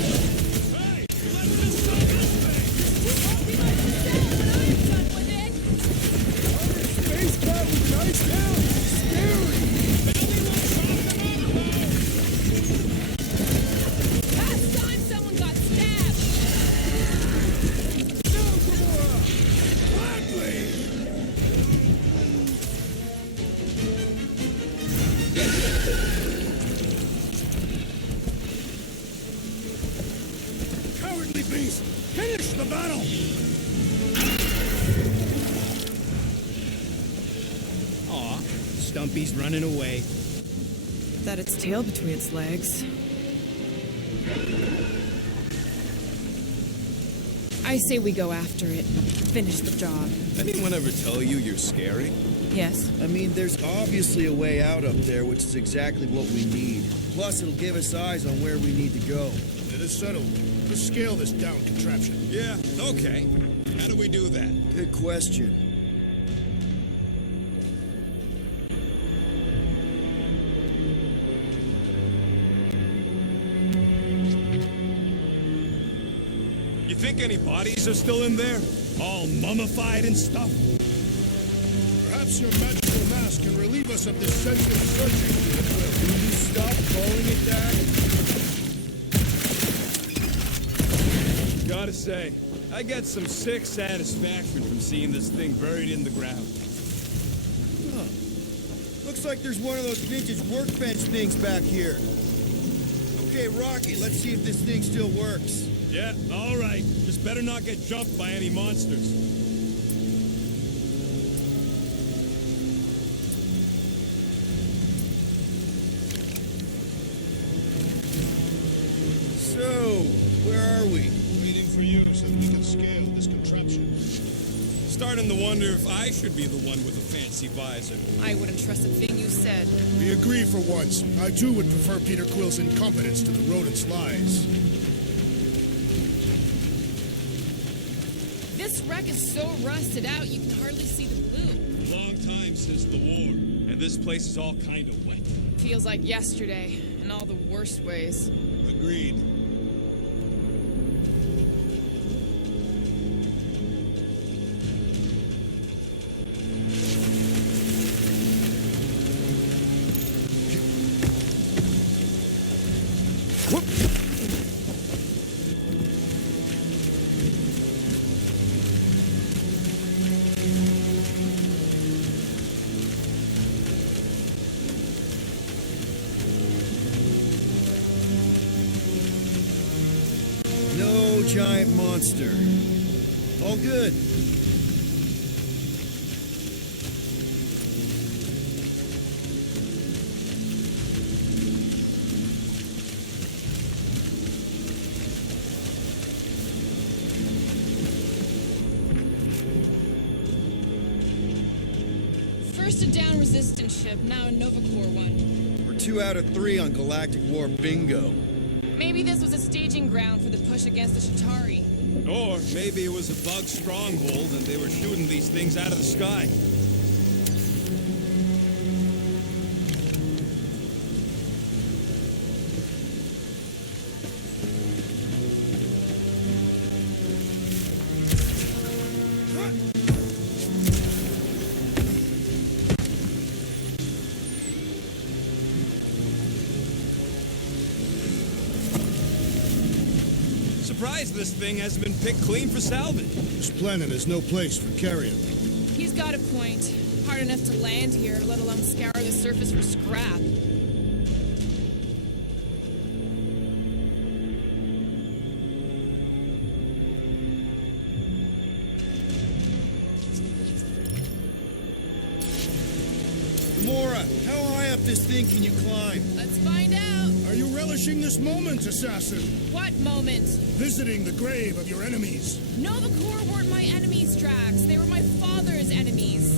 let's just stop this thing. Won't be much to sell when I'm done with it. Space cat with an ice down! Scary! Last time someone got stabbed. No, Gamora! Gladly! Cowardly beast! Finish the battle! Aw, Stumpy's running away. That its tail between its legs. I say we go after it. Finish the job. Anyone ever tell you you're scary? Yes. I mean, there's obviously a way out up there, which is exactly what we need. Plus, it'll give us eyes on where we need to go. It is settled. Let's scale this down contraption. Yeah, okay. How do we do that? Good question. You think any bodies are still in there? All mummified and stuff? Perhaps your magical mask can relieve us of this senseless searching. Will you stop calling it that? Gotta say, I get some sick satisfaction from seeing this thing buried in the ground. Looks like there's one of those vintage workbench things back here. Okay, Rocky, let's see if this thing still works. Yeah, all right. Just better not get jumped by any monsters. So, where are we? Waiting for you so that we can scale this contraption. Starting to wonder if I should be the one with the fancy visor. I wouldn't trust a thing you said. We agree for once. I too would prefer Peter Quill's incompetence to the rodent's lies. This wreck is so rusted out you can hardly see the blue. Long time since the war, and this place is all kind of wet. Feels like yesterday, in all the worst ways. Agreed. No giant monster. All good. First a down resistance ship, now a Nova Corps one. We're 2 out of 3 on Galactic War bingo. Maybe this was a staging ground for the push against the Shatari. Or maybe it was a bug stronghold and they were shooting these things out of the sky. surprised this thing hasn't been picked clean for salvage. This planet has no place for carrion. He's got a point. Hard enough to land here, let alone scour the surface for scrap. Gamora, how high up this thing can you climb? Let's find out. Are you relishing this moment, assassin? What moment? Visiting the grave of your enemies. No, the Corps weren't my enemies, Drax. They were my father's enemies.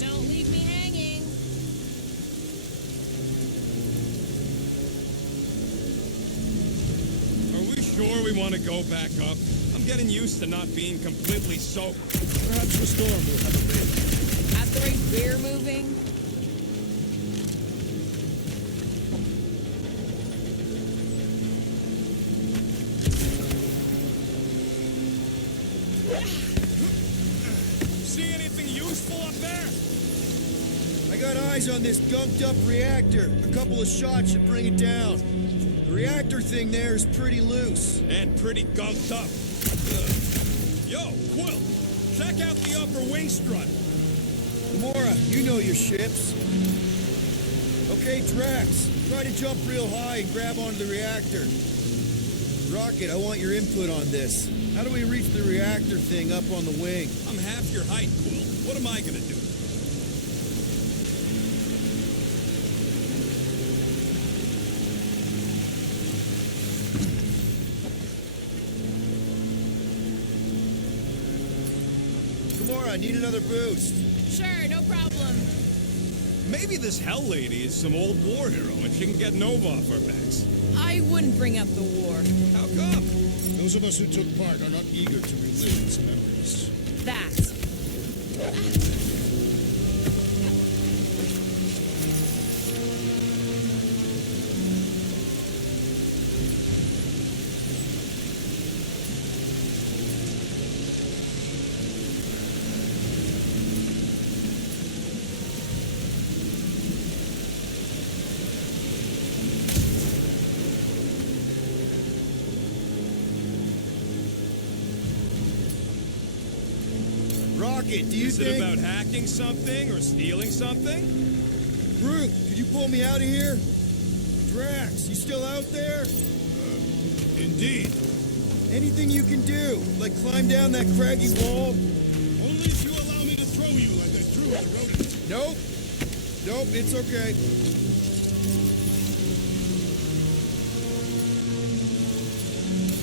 Don't leave me hanging. Are we sure we want to go back up? I'm getting used to not being completely soaked. Perhaps the storm will have abated. At the rate we're moving. See anything useful up there? I got eyes on this gunked up reactor. A couple of shots should bring it down. The reactor thing there is pretty loose. And pretty gunked up. Yo, Quill, check out the upper wing strut. Gamora, you know your ships. Okay, Drax, try to jump real high and grab onto the reactor. Rocket, I want your input on this. How do we reach the reactor thing up on the wing? I'm half your height, Quill. What am I gonna do? Gamora, I need another boost. Sure, no problem. Maybe this Hell Lady is some old war hero and she can get Nova off our backs. I wouldn't bring up the war. How come? Those of us who took part are not eager to relive its memories. That. Rocket, do you Is think... it about hacking something or stealing something? Groot, could you pull me out of here? Drax, you still out there? Indeed. Anything you can do, like climb down that craggy wall? Only if you allow me to throw you like I threw the rodent. Nope. Nope, it's okay.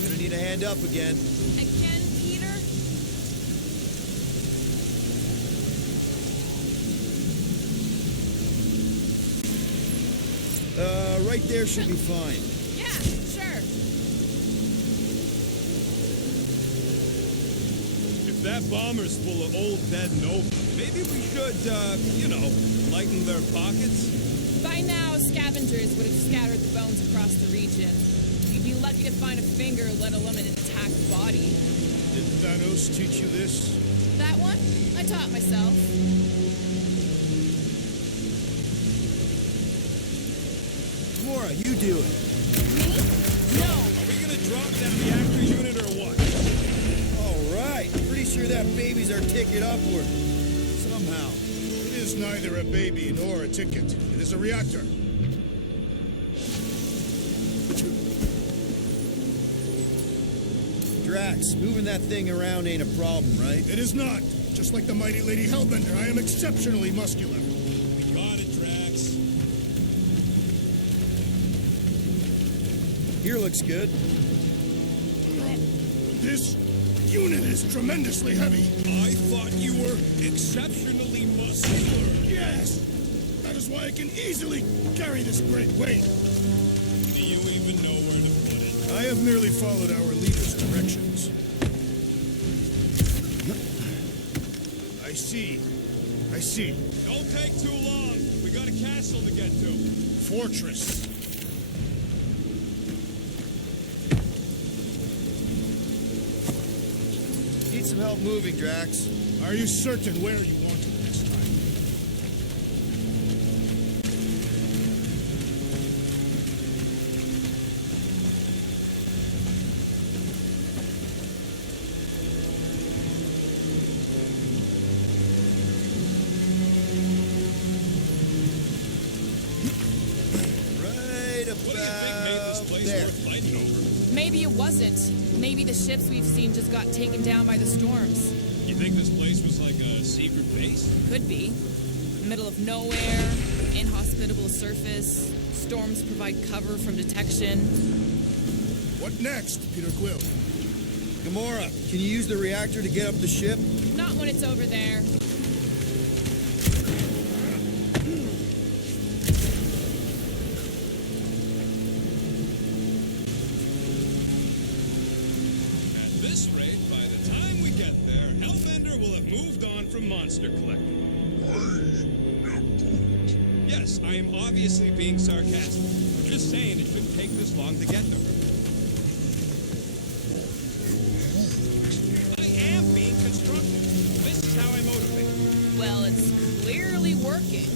Gonna need a hand up again. Again, Peter? Right there should be fine. Yeah, sure. If that bomber's full of old dead Nova, maybe we should, lighten their pockets? By now, scavengers would have scattered the bones across the region. You'd be lucky to find a finger, let alone an intact body. Did Thanos teach you this? That one? I taught myself. Gamora, you do it. Me? No. Are we gonna drop that reactor unit or what? All right. Pretty sure that baby's our ticket upward. Somehow. It is neither a baby nor a ticket. It is a reactor. Drax, moving that thing around ain't a problem, right? It is not. Just like the mighty Lady Hellbender, I am exceptionally muscular. We got it, Drax. Here looks good. This unit is tremendously heavy. I thought you were exceptionally muscular. Yes! That is why I can easily carry this great weight. Do you even know where to put it? I have merely followed our leader's directions. I see. Don't take too long. We got a castle to get to. Fortress. Need some help moving, Drax. Are you certain where you want it this time? Maybe it wasn't. Maybe the ships we've seen just got taken down by the storms. You think this place was like a secret base? Could be. Middle of nowhere, inhospitable surface, storms provide cover from detection. What next, Peter Quill? Gamora, can you use the reactor to get up the ship? Not when it's over there. At this rate, by the time we get there, Hellbender will have moved on from Monster Collector. Yes, I am obviously being sarcastic. I'm just saying it shouldn't take this long to get there. I am being constructive. This is how I motivate. Well, it's clearly working.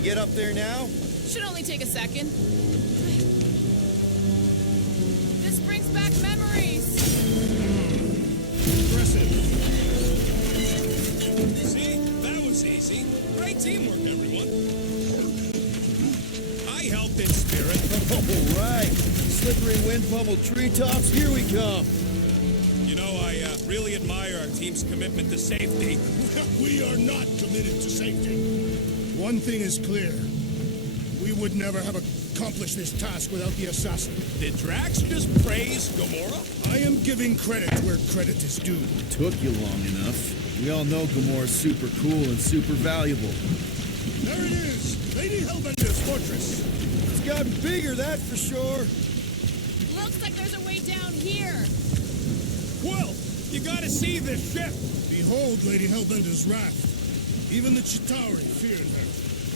you get up there now? Should only take a second. This brings back memories. Impressive. See? That was easy. Great teamwork, everyone. I helped in spirit. All right. Slippery wind-pummeled treetops, here we come. You know, I really admire our team's commitment to safety. We are not committed to safety. One thing is clear. We would never have accomplished this task without the assassin. Did Drax just praise Gamora? I am giving credit where credit is due. Took you long enough. We all know Gamora's super cool and super valuable. There it is! Lady Hellbender's fortress! It's gotten bigger, that for sure. Looks like there's a way down here. Quill, you gotta see this ship. Behold Lady Hellbender's wrath. Even the Chitauri feared her.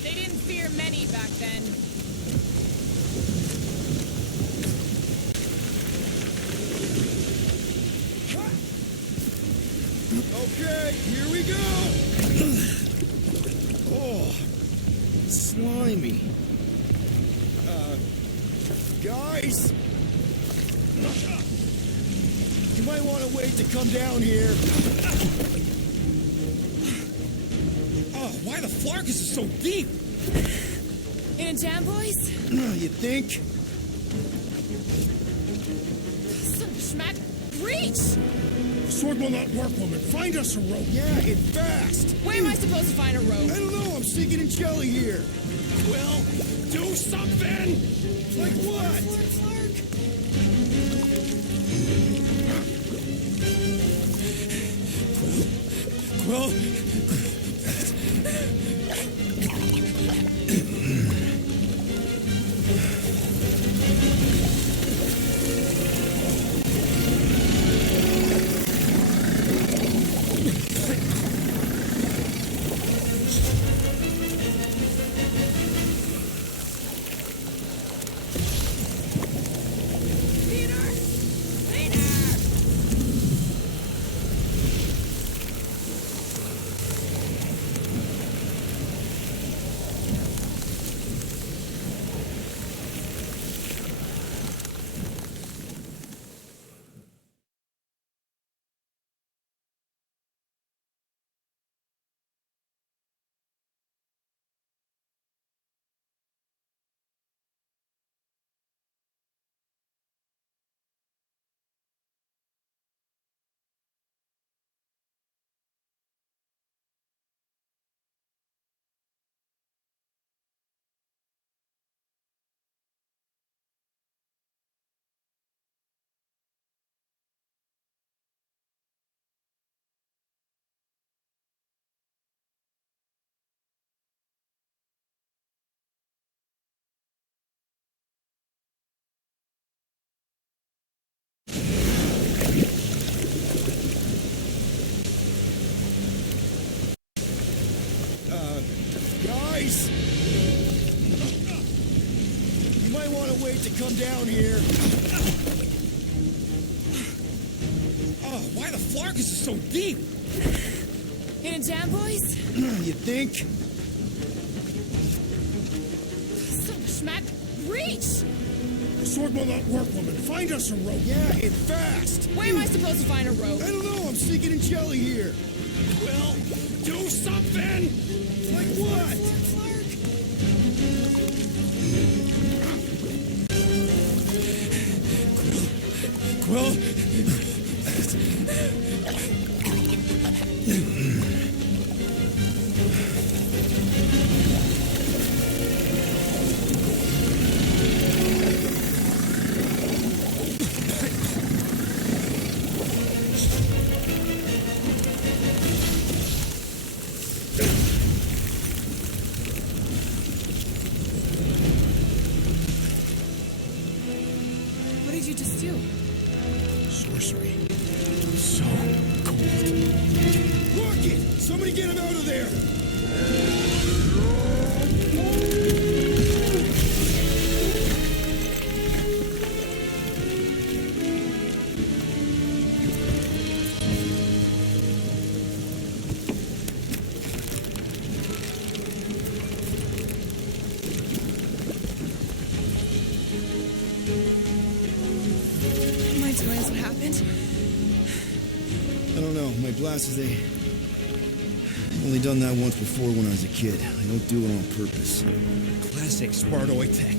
They didn't fear many back then. Okay, here we go. Oh, slimy. Guys? You might want to wait to come down here. Oh, why the Flarkus is so deep? In a jam, boys? You think? Some schmack. Reach! The sword will not work, woman. Find us a rope. Yeah, and fast. Where am I supposed to find a rope? I don't know. I'm sinking in jelly here. Quill, do something! Like what? Quill, Guys? You might want to wait to come down here. oh, why the Flarkus is so deep? In a jam, boys? You think? Some schmack. Reach! The sword will not work, woman. Find us a rope. Yeah, and fast. Where am I supposed to find a rope? I don't know. I'm sinking in jelly here. Quill, do something! Like what? Quill, What did you just do? Sorcery. So cold. Rocket! Somebody get him out of there! my glasses, they... I've only done that once before when I was a kid. I don't do it on purpose. Classic Spartoid tech.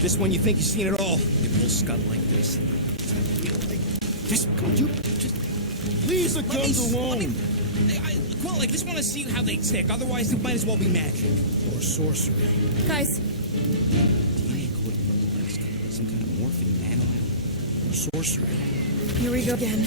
Just when you think you've seen it all, you pull scud like this. Just, Please, the guns alone! Well, I just want to see how they tick. Otherwise, it might as well be magic. Or sorcery. Guys, DNA coded some kind of morphing nano. Or sorcery. here we go again.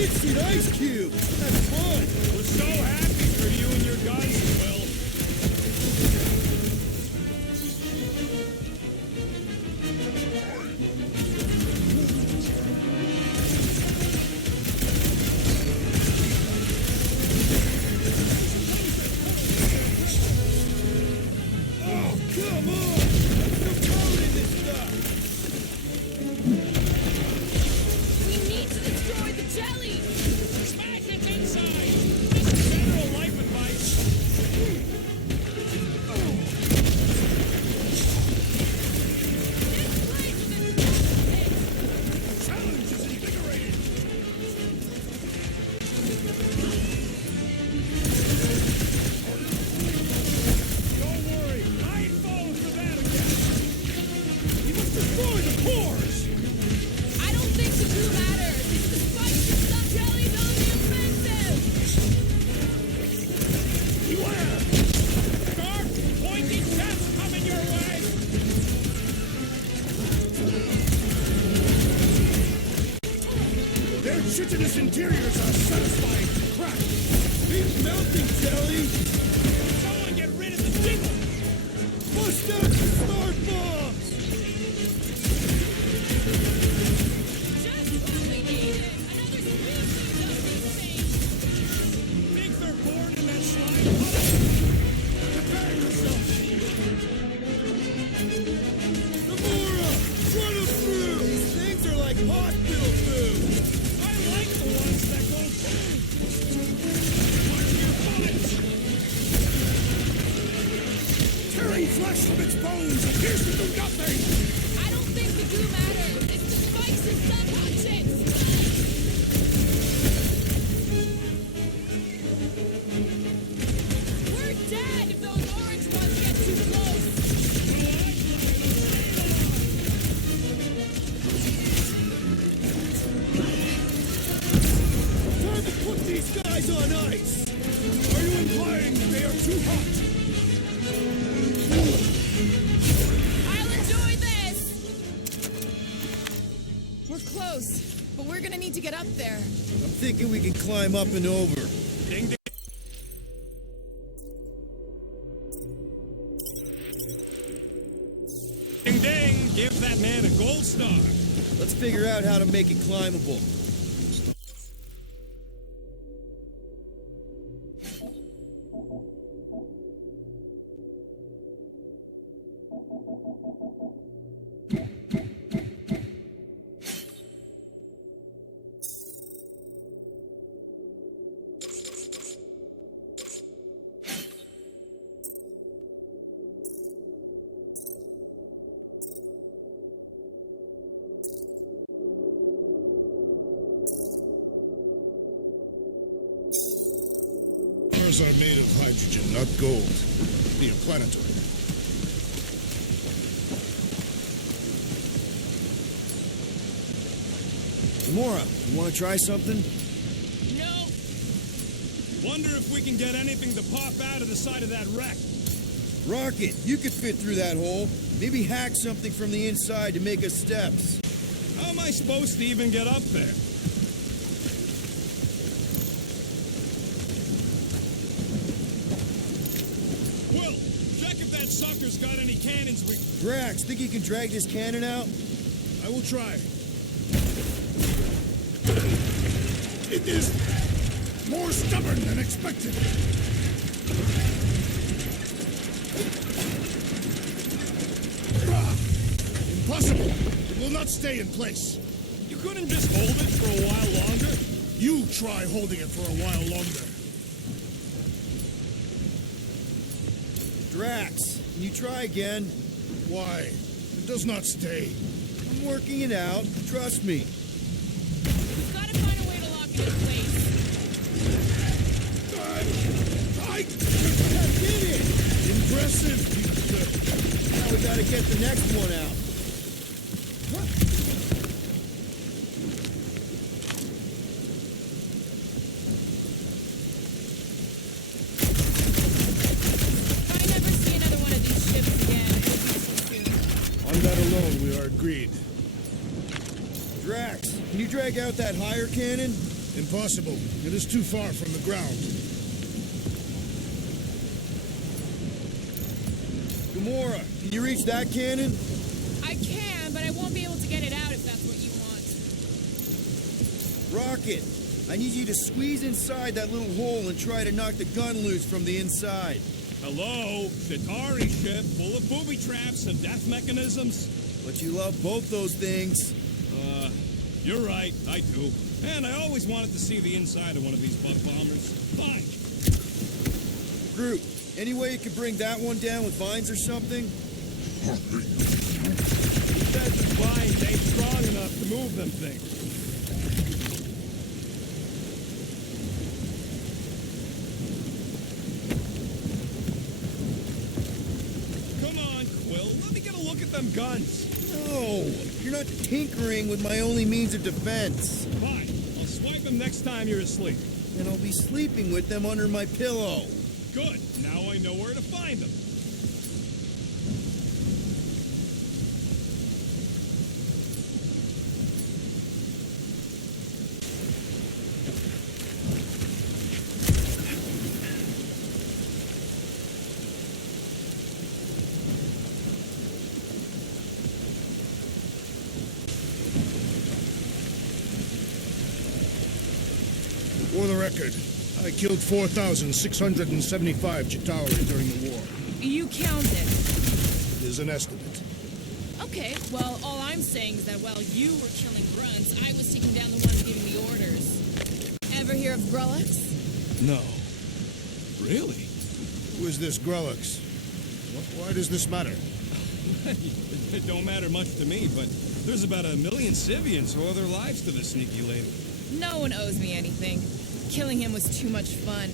It's an ice cube! That's fun! We're so happy for you and your guns, Will. Oh, come on! I'm so covered in this stuff! We need to destroy the jelly! Smash its inside! Just general life advice. Challenge is invigorating. Don't worry, I ain't falling for that again. We must destroy the pores. I don't think the glue matters. It's the spice and stuff jellies on the offensive! Beware! Dark, pointy chaps coming your way! Their chitinous interiors are satisfying to crack. Keep melting, Jelly! Someone get rid of the jingle! Bust out the smart bombs! Just what we needed! Another species of these things! Think they're born in that slime puddle? Prepare yourself! Gamora! Run them through! These things are like hospital food! I like the ones that go boom! Fire your bullets! Tearing flesh from its bones appears to do nothing. I don't think the glue matters. It's the spikes and subconscious. We're dead if those orange ones get too close. Time to put these guys on ice! Are you implying they are too hot? I'll enjoy this. We're close, but we're gonna need to get up there. I'm thinking we can climb up and over. Ding ding! Ding ding! Give that man a gold star! Let's figure out how to make it climbable. Cars are made of hydrogen, not gold. Neoplanetoid. Gamora, you want to try something? No, Wonder if we can get anything to pop out of the side of that wreck. Rocket, you could fit through that hole. Maybe hack something from the inside to make us steps. How am I supposed to even get up there? Will, check if that sucker's got any cannons we... Drax, think you can drag this cannon out? I will try. It is more stubborn than expected. Impossible. It will not stay in place. You couldn't just hold it for a while longer? You try holding it for a while longer. Drax, can you try again? Why? It does not stay. I'm working it out. Trust me. We've got to find a way to lock it in place. I did it! Impressive. Now we gotta get the next one out. If I never see another one of these ships again, it'll be too soon. On that alone, we are agreed. Drax, can you drag out that higher cannon? Impossible. It is too far from the ground. Gamora, can you reach that cannon? I can, but I won't be able to get it out if that's what you want. Rocket, I need you to squeeze inside that little hole and try to knock the gun loose from the inside. Hello, Chitauri ship full of booby traps and death mechanisms. But you love both those things. You're right, I do. And I always wanted to see the inside of one of these bug bombers. Fine. Groot, any way you could bring that one down with vines or something? He says the vines ain't strong enough to move them things. Come on, Quill. Let me get a look at them guns. No, you're not tinkering with my only means of defense. Fine. I'll swipe them next time you're asleep. And I'll be sleeping with them under my pillow. Good. Now I know where to find them. For the record, I killed 4,675 Chitauri during the war. You counted. It is an estimate. Okay, well, all I'm saying is that while you were killing grunts, I was taking down the ones giving the orders. Ever hear of Grulix? No. Really? Who is this Grulix? Why does this matter? It don't matter much to me, but there's about 1 million Sivians who owe their lives to this sneaky lady. No one owes me anything. Killing him was too much fun.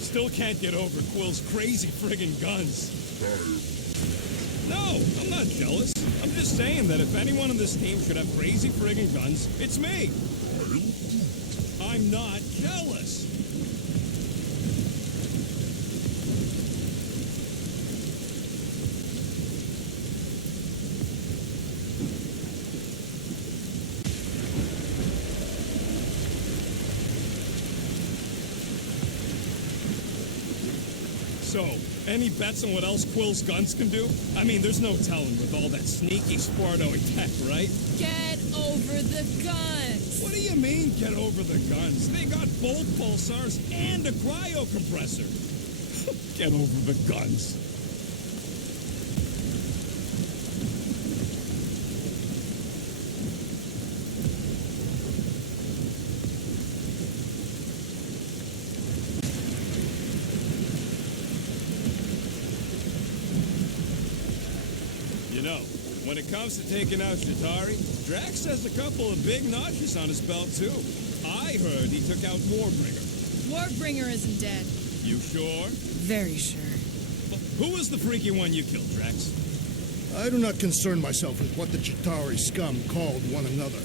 Still can't get over Quill's crazy friggin' guns. No, I'm not jealous. I'm just saying that if anyone on this team should have crazy friggin' guns, it's me. I'm not jealous. So, any bets on what else Quill's guns can do? I mean, there's no telling with all that sneaky Spartoid tech, right? Get over the guns! What do you mean, get over the guns? They got bolt pulsars and a cryo compressor. Get over the guns. When it comes to taking out Chitauri, Drax has a couple of big notches on his belt, too. I heard he took out Warbringer. Warbringer isn't dead. You sure? Very sure. Who was the freaky one you killed, Drax? I do not concern myself with what the Chitauri scum called one another.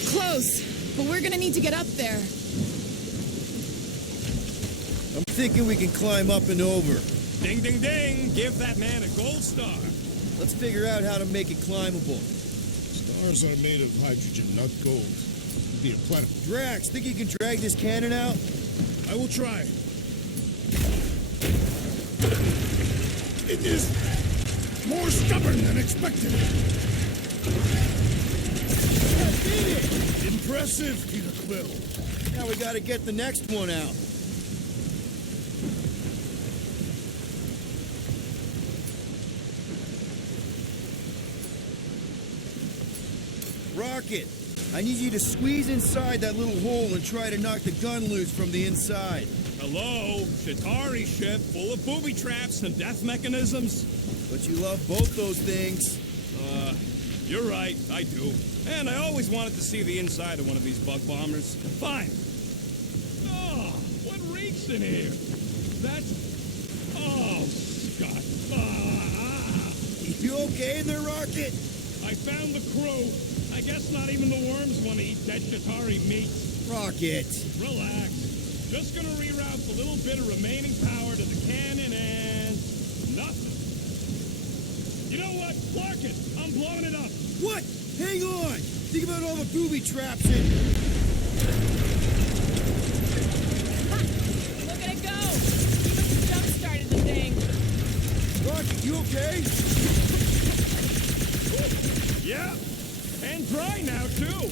We're close, but we're gonna need to get up there. I'm thinking we can climb up and over. Ding, ding, ding! Give that man a gold star. Let's figure out how to make it climbable. Stars are made of hydrogen, not gold. Be a planet. Drax, think you can drag this cannon out? I will try. It is more stubborn than expected. I beat it! Impressive, Peter Quill. Now we gotta get the next one out. Rocket, I need you to squeeze inside that little hole and try to knock the gun loose from the inside. Hello, Shatari ship full of booby traps and death mechanisms. But you love both those things. You're right, I do. And I always wanted to see the inside of one of these bug bombers. Fine. Oh, what reeks in here? That's... Oh, Scott. You okay in there, Rocket? I found the crew. I guess not even the worms want to eat dead Shatari meat. Rocket. Relax. Just gonna reroute the little bit of remaining power to the cannon and... nothing. You know what? Clark it! I'm blowing it up! What? Hang on! Think about all the booby traps and... Look at it go! You must have jump-started the thing. Rocket, you okay? Yeah! And dry now, too!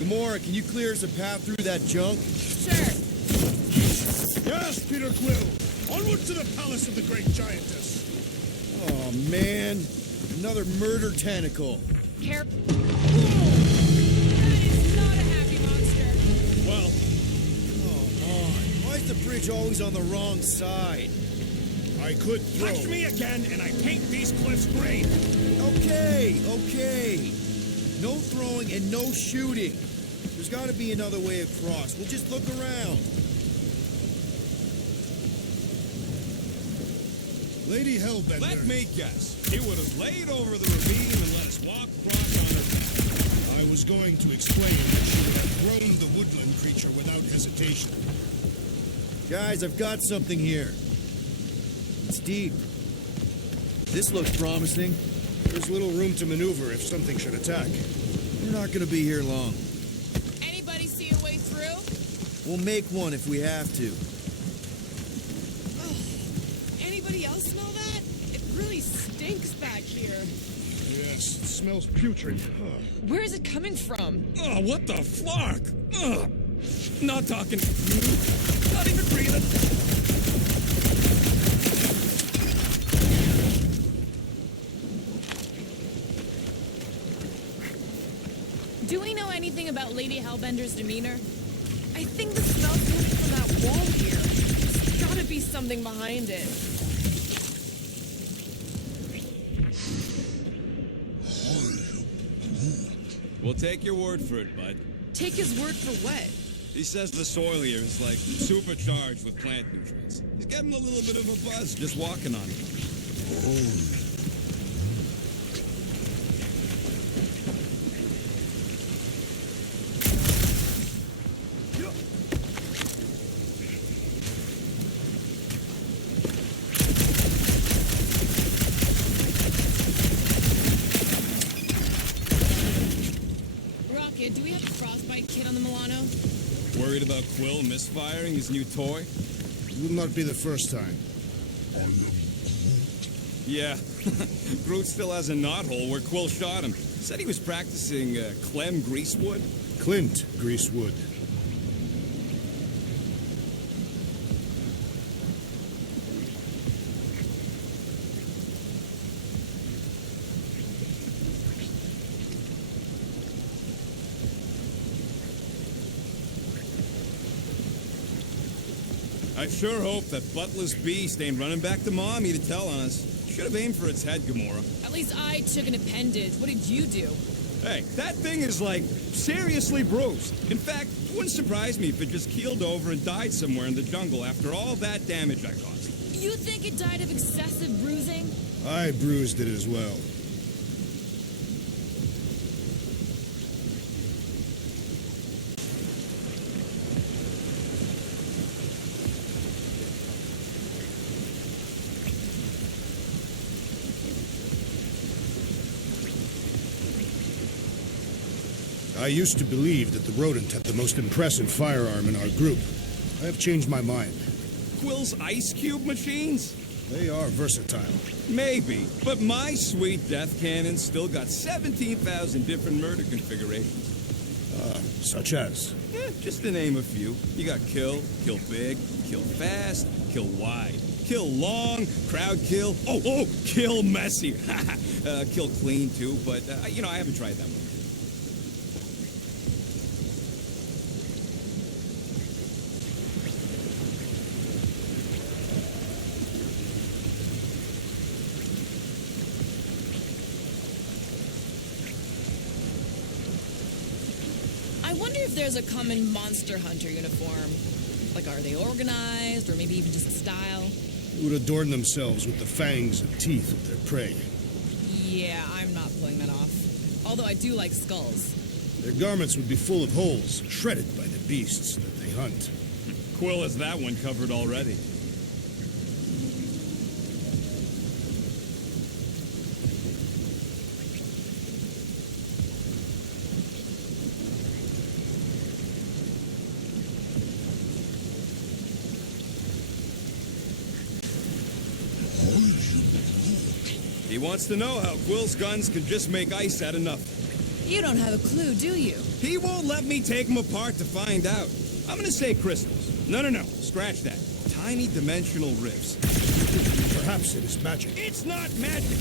Gamora, can you clear us a path through that junk? Sure. Yes, Peter Quill. Onward to the palace of the great giantess. Oh, man. Another murder tentacle. Careful. That is not a happy monster. Well, Oh, on. Why is the bridge always on the wrong side? I could throw. touch me again and I paint these cliffs green! Okay, okay. No throwing and no shooting. There's got to be another way across. We'll just look around. Lady Hellbender. Let me guess. He would have laid over the ravine and let us walk across on her back. I was going to explain that she would have thrown the woodland creature without hesitation. Guys, I've got something here. It's deep. This looks promising. There's little room to maneuver if something should attack. We're not going to be here long. Anybody see a way through? We'll make one if we have to. Anybody else smell that? It really stinks back here. Yes, it smells putrid. Where is it coming from? Oh, what the flark? Ugh. Not talking. Not even breathing. Do we know anything about Lady Hellbender's demeanor? I think the smell's coming from that wall here. There's gotta be something behind it. We'll take your word for it, bud. Take his word for what? He says the soil here is like supercharged with plant nutrients. He's getting a little bit of a buzz just walking on it. Rocket, do we have a frostbite kit on the Milano? Worried about Quill misfiring his new toy? Will not be the first time. Yeah. Groot still has a knothole where Quill shot him. Said he was practicing Clem Greasewood. Clint Greasewood. I sure hope that Butler's beast ain't running back to Mommy to tell on us. Should have aimed for its head, Gamora. At least I took an appendage. What did you do? Hey, that thing is, like, seriously bruised. In fact, Wouldn't surprise me if it just keeled over and died somewhere in the jungle after all that damage I caused. You think it died of excessive bruising? I bruised it as well. I used to believe that the rodent had the most impressive firearm in our group. I have changed my mind. Quill's ice cube machines? They are versatile. Maybe, but my sweet death cannon still got 17,000 different murder configurations. Such as? Just to name a few. You got kill, kill big, kill fast, kill wide, kill long, crowd kill, kill messy. Kill clean too, but, I haven't tried that one. I wonder if there's a common monster hunter uniform. Like, are they organized, or maybe even just a style? Who would adorn themselves with the fangs and teeth of their prey. Yeah, I'm not pulling that off. Although I do like skulls. Their garments would be full of holes, shredded by the beasts that they hunt. Quill has that one covered already. He wants to know how Quill's guns can just make ice out of nothing. You don't have a clue, do you? He won't let me take them apart to find out. I'm gonna say crystals. No. Scratch that. Tiny dimensional rifts. Perhaps it is magic. It's not magic!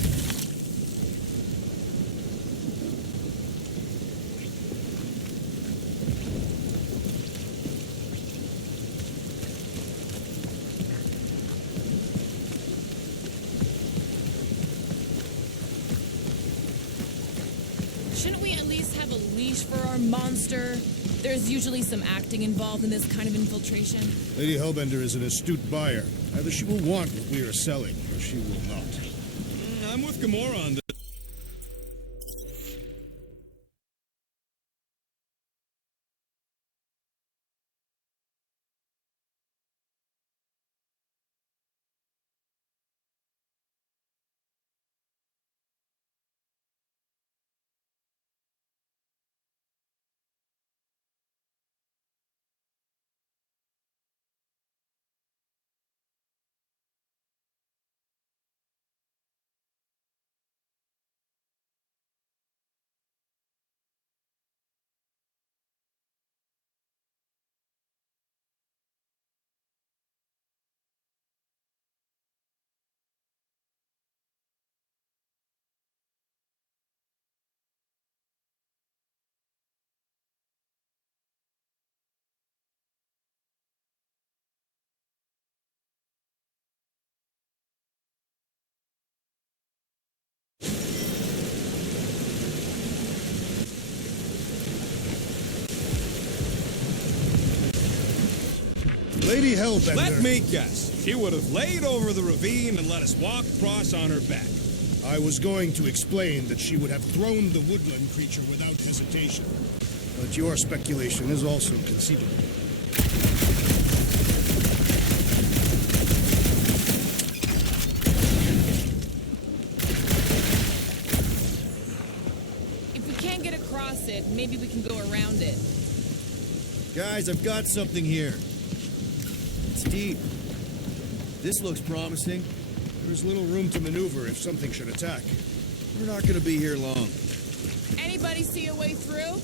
Shouldn't we at least have a leash for our monster? There's usually some acting involved in this kind of infiltration. Lady Hellbender is an astute buyer. Either she will want what we are selling, or she will not. I'm with Gamora on this. Lady Hellbender... Let me guess. She would have laid over the ravine and let us walk across on her back. I was going to explain that she would have thrown the woodland creature without hesitation. But your speculation is also conceivable. If we can't get across it, maybe we can go around it. Guys, I've got something here. It's deep. This looks promising. There's little room to maneuver if something should attack. We're not going to be here long. Anybody see a way through?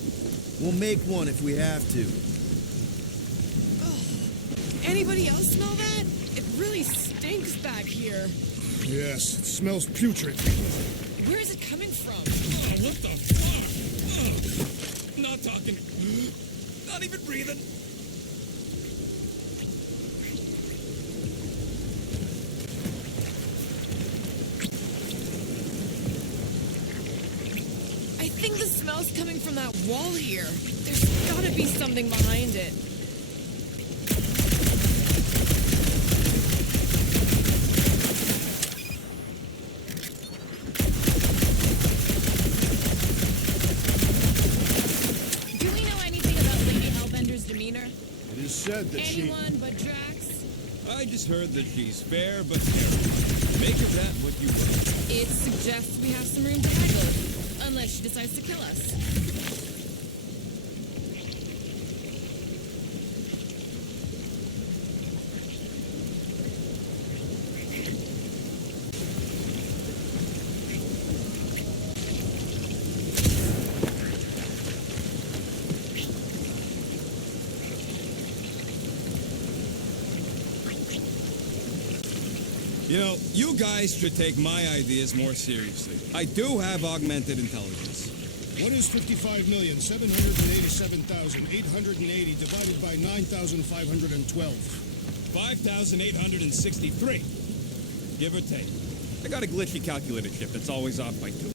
We'll make one if we have to. Anybody else smell that? It really stinks back here. Yes, it smells putrid. Where is it coming from? Oh, what the fuck? Not talking. Not even breathing. I think the smell's coming from that wall here. There's gotta gotta be something behind it. Do we know anything about Lady Hellbender's demeanor? It is said that Anyone but Drax? I just heard that she's fair but terrible. Make of that what you will. It suggests we have some room to haggle, unless she decides to kill us. You know, you guys should take my ideas more seriously. I do have augmented intelligence. What is 55,787,880 divided by 9,512? 5,863. Give or take. I got a glitchy calculator chip that's always off by 2.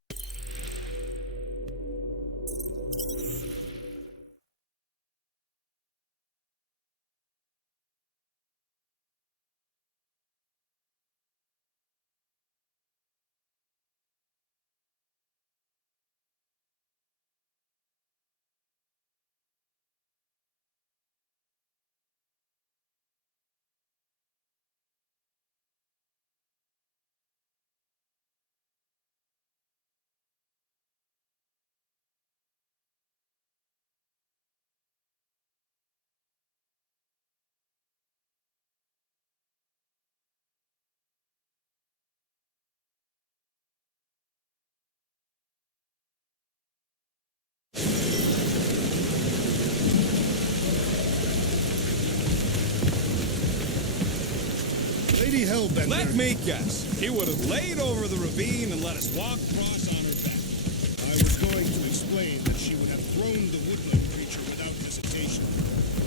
Lady Hellbender. Let me guess. He would have laid over the ravine and let us walk across on her back. I was going to explain that she would have thrown the woodland creature without hesitation.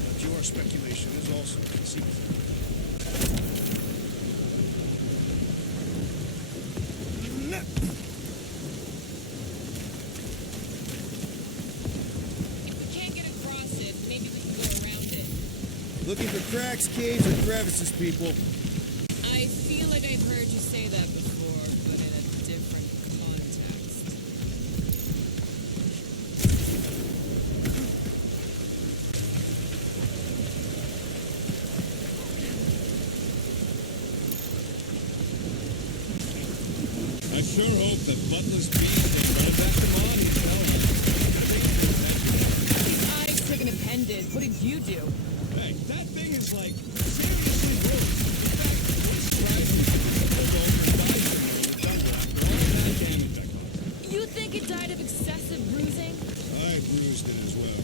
But your speculation is also conceit. If we can't get across it, maybe we can go around it. Looking for cracks, caves, and crevices, people. I feel like I've heard you say that before, but in a different context. I sure hope that Butler's beast and right back to Monty fell. I took an appendage. What did you do? Hey, that thing is like seriously bruised. In fact, this tries to pull over and died from the jungle after all that damage I caused. You think it died of excessive bruising? I bruised it as well.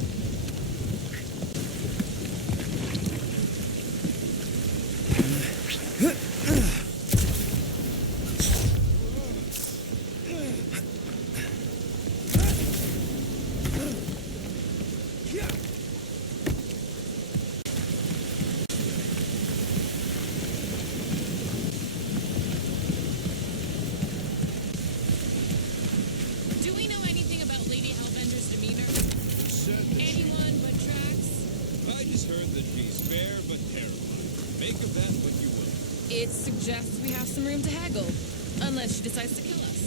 Do we know anything about Lady Hellbender's demeanor? It said that Anyone but Drax? I just heard that she's fair but terrified. Make of that what you will. It suggests we have some room to haggle, unless she decides to kill us.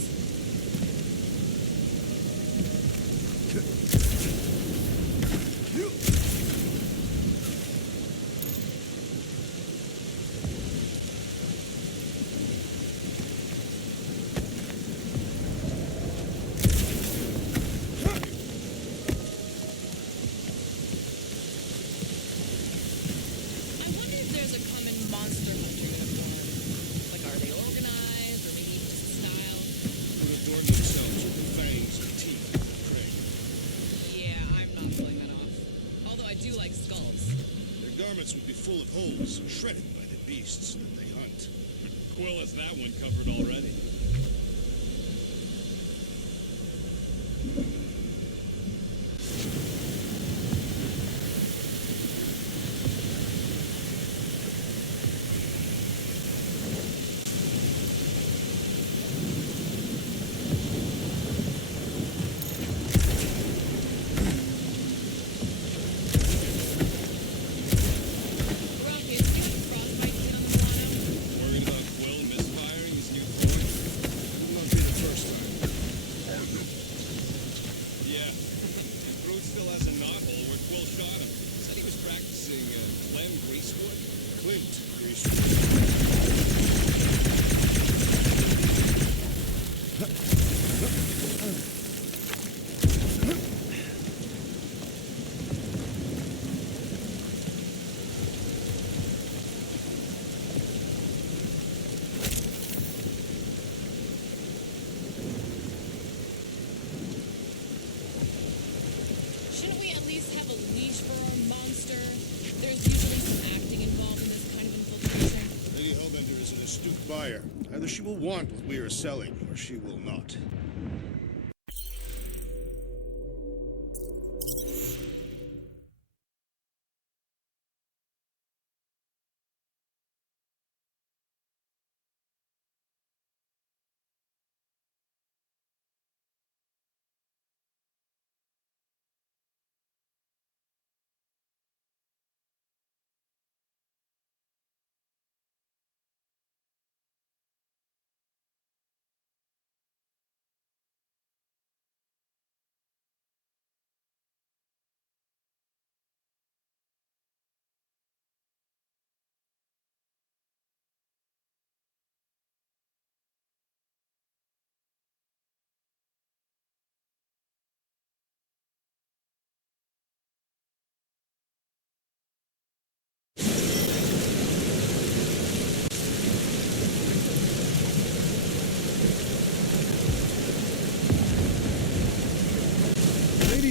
I wonder if there's a common monster hunter gonna form. Like, are they organized, or maybe even just a style? would adorn themselves with fangs and teeth and prey. Yeah, I'm not pulling that off. Although I do like skulls. Their garments would be full of holes, shredded by the beasts that they hunt. Quill has that one covered already. buyer. Either she will want what we are selling, or she will not.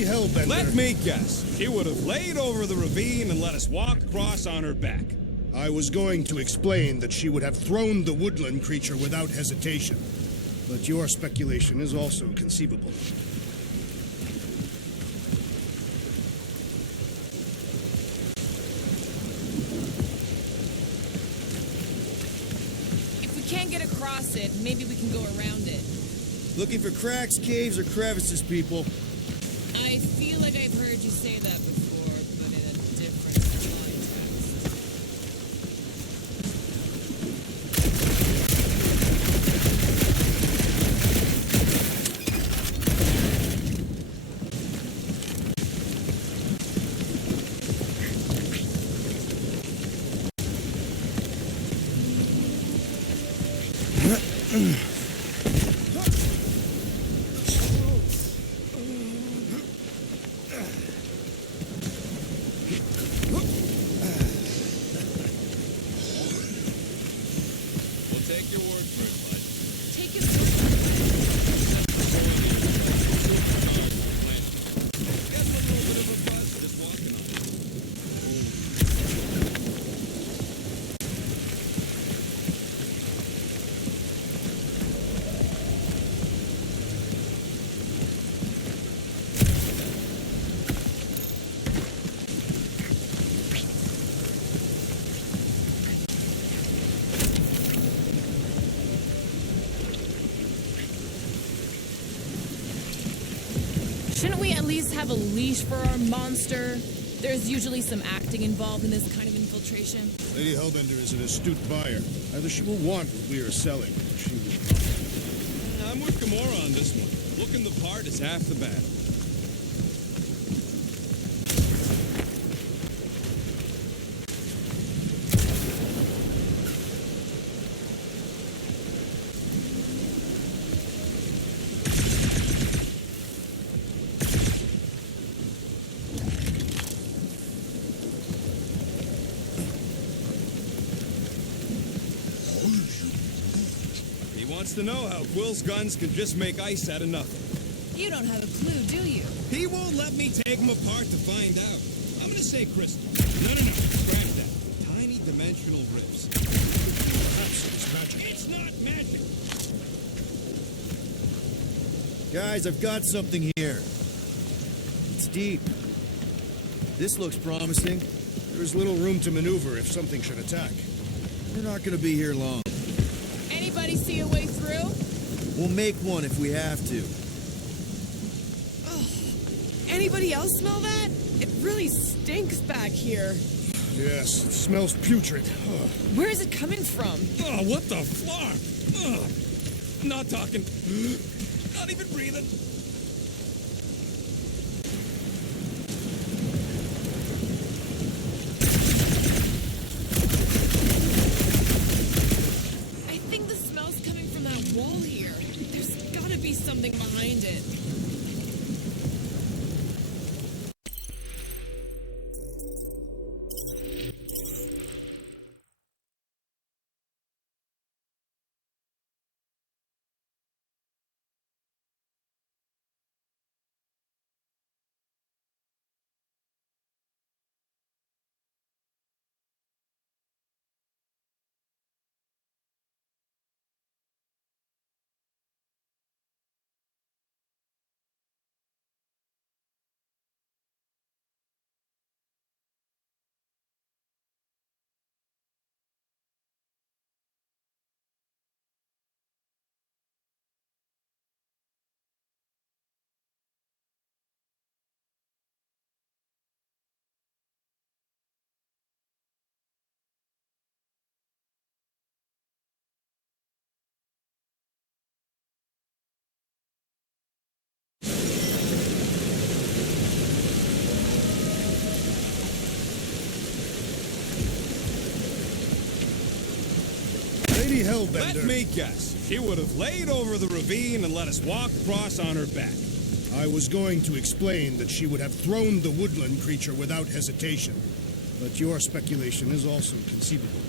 Hellbender. Let me guess. She would have laid over the ravine and let us walk across on her back. I was going to explain that she would have thrown the woodland creature without hesitation. But your speculation is also conceivable. If we can't get across it, maybe we can go around it. Looking for cracks, caves, or crevices, people. I feel like I've heard you say that before, but in a different context. Shouldn't we at least have a leash for our monster? There's usually some acting involved in this kind of infiltration. Lady Hellbender is an astute buyer. Either she will want what we are selling, or she will not. I'm with Gamora on this one. Looking the part is half the battle. To know how Quill's guns can just make ice out of nothing. You don't have a clue, do you? He won't let me take him apart to find out. I'm gonna say crystal. No. Scratch that. Tiny dimensional rifts. Perhaps it is magic. It's not magic. Guys, I've got something here. It's deep. This looks promising. There is little room to maneuver if something should attack. We're not going to be here long. Anybody see a way through? We'll make one if we have to. Oh, anybody else smell that? It really stinks back here. Yes, it smells putrid. Oh. Where is it coming from? Oh, what the flark? Not talking. Not even breathing. Wall here. There's gotta be something behind it. Hellbender... Let me guess. She would have laid over the ravine and let us walk across on her back. I was going to explain that she would have thrown the woodland creature without hesitation. But your speculation is also conceivable.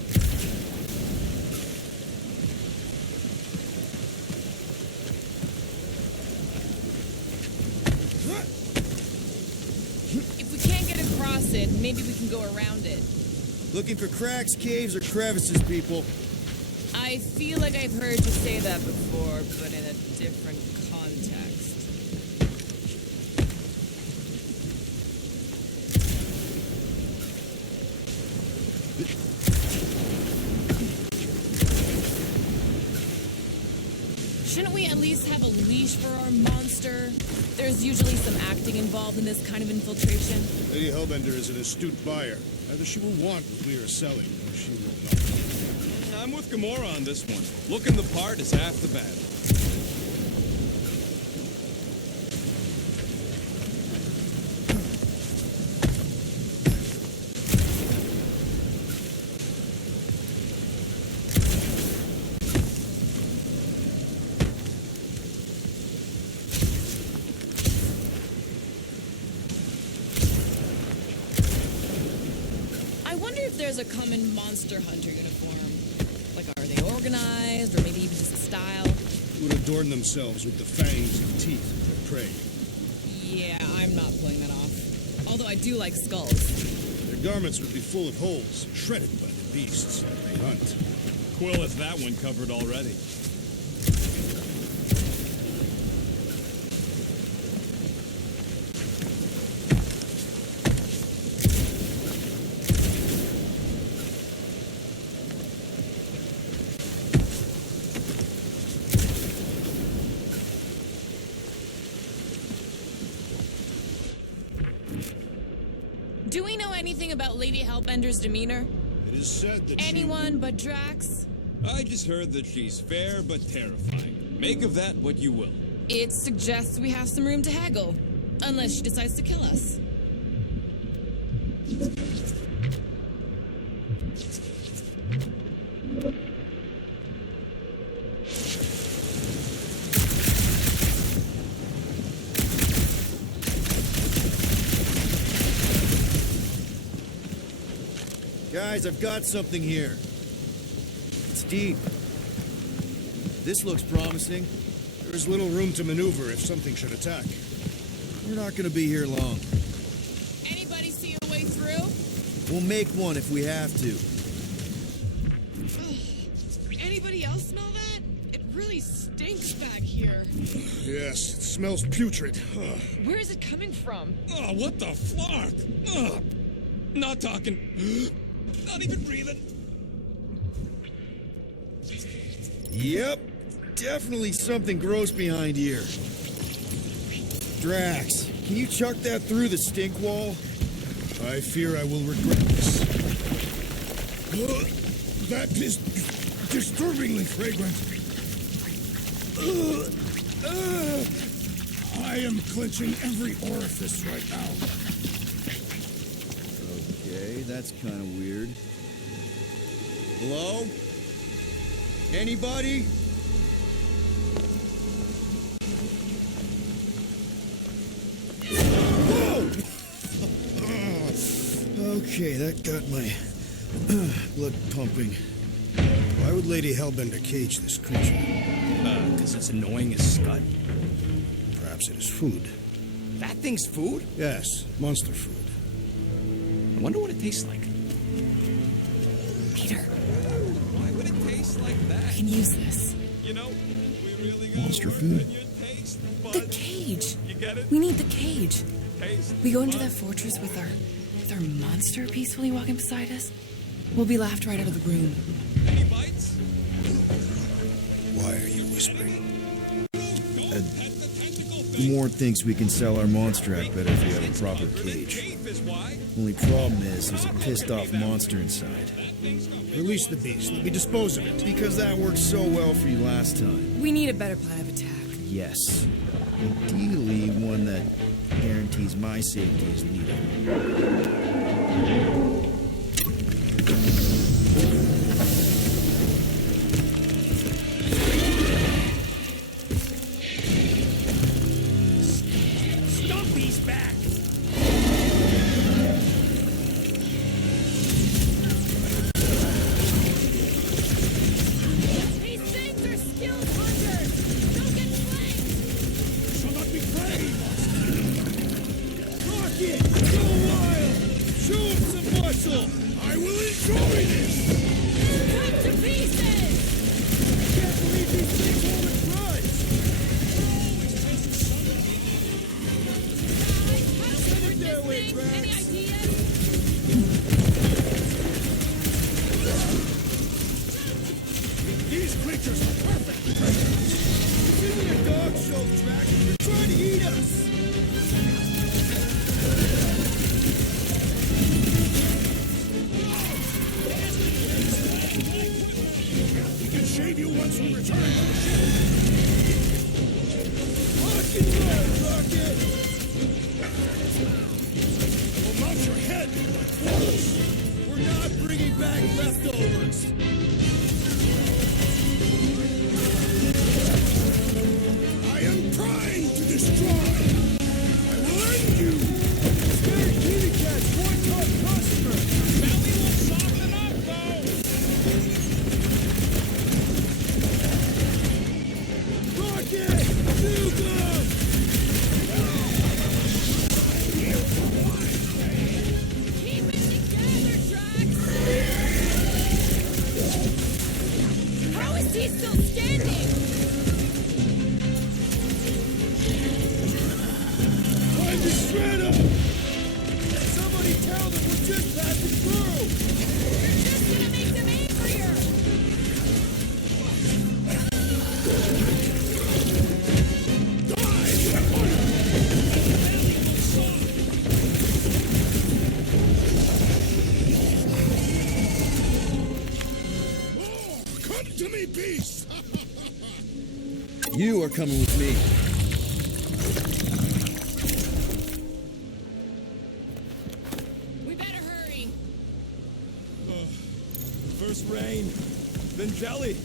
If we can't get across it, maybe we can go around it. Looking for cracks, caves, or crevices, people. I feel like I've heard you say that before, but in a different context. Shouldn't we at least have a leash for our monster? There's usually some acting involved in this kind of infiltration. Lady Hellbender is an astute buyer. Either she will want what we are selling, or she will not. I'm with Gamora on this one. Looking the part is half the battle. There's a common monster hunter uniform. Like, are they organized, or maybe even just a style? Who would adorn themselves with the fangs and teeth of their prey. Yeah, I'm not pulling that off. Although I do like skulls. Their garments would be full of holes, shredded by the beasts that they hunt. Quill has that one covered already. Do we know anything about Lady Hellbender's demeanor? It is said that Anyone but Drax? I just heard that she's fair but terrifying. Make of that what you will. It suggests we have some room to haggle. Unless she decides to kill us. Guys, I've got something here. It's deep. This looks promising. There's little room to maneuver if something should attack. We're not gonna be here long. Anybody see a way through? We'll make one if we have to. Anybody else smell that? It really stinks back here. Yes, it smells putrid. Ugh. Where is it coming from? Oh, what the flark? Ugh. Not talking. Not even breathing. Yep. Definitely something gross behind here. Drax, can you chuck that through the stink wall? I fear I will regret this. That is disturbingly fragrant. I am clenching every orifice right now. Okay, that's kind of weird. Hello? Anybody? Whoa! Okay, that got my blood pumping. Why would Lady Hellbender cage this creature? Because it's annoying as scud. Perhaps it is food. That thing's food? Yes, monster food. I wonder what it tastes like. Peter, Why would it taste like I that? can use this. You know, we really got Monster food. taste The buds. cage. You get it? We need the cage. Taste We go into that buds. fortress with our monster peacefully walking beside us. We'll be laughed right out of the room. Any bites? Why are you whispering? More thinks we can sell our monster act better if we have a proper cage. Teeth is why. Only problem is there's a pissed off monster inside. Release the beast. Let me dispose of it. Because that worked so well for you last time. We need a better plan of attack. Yes. Ideally, one that guarantees my safety as leader. leftovers. I am trying to destroy. I will end you. Spare kitty cat's one-top customer. Belly will soften up, though. Rocket! Nuke them! Keep it together, Drax! How is he still standing? Time to shred them! Somebody tell them we're just passing through! You're just gonna make them angrier! Oh, come to me, beast. You are coming with me. We better hurry. First rain, then jelly,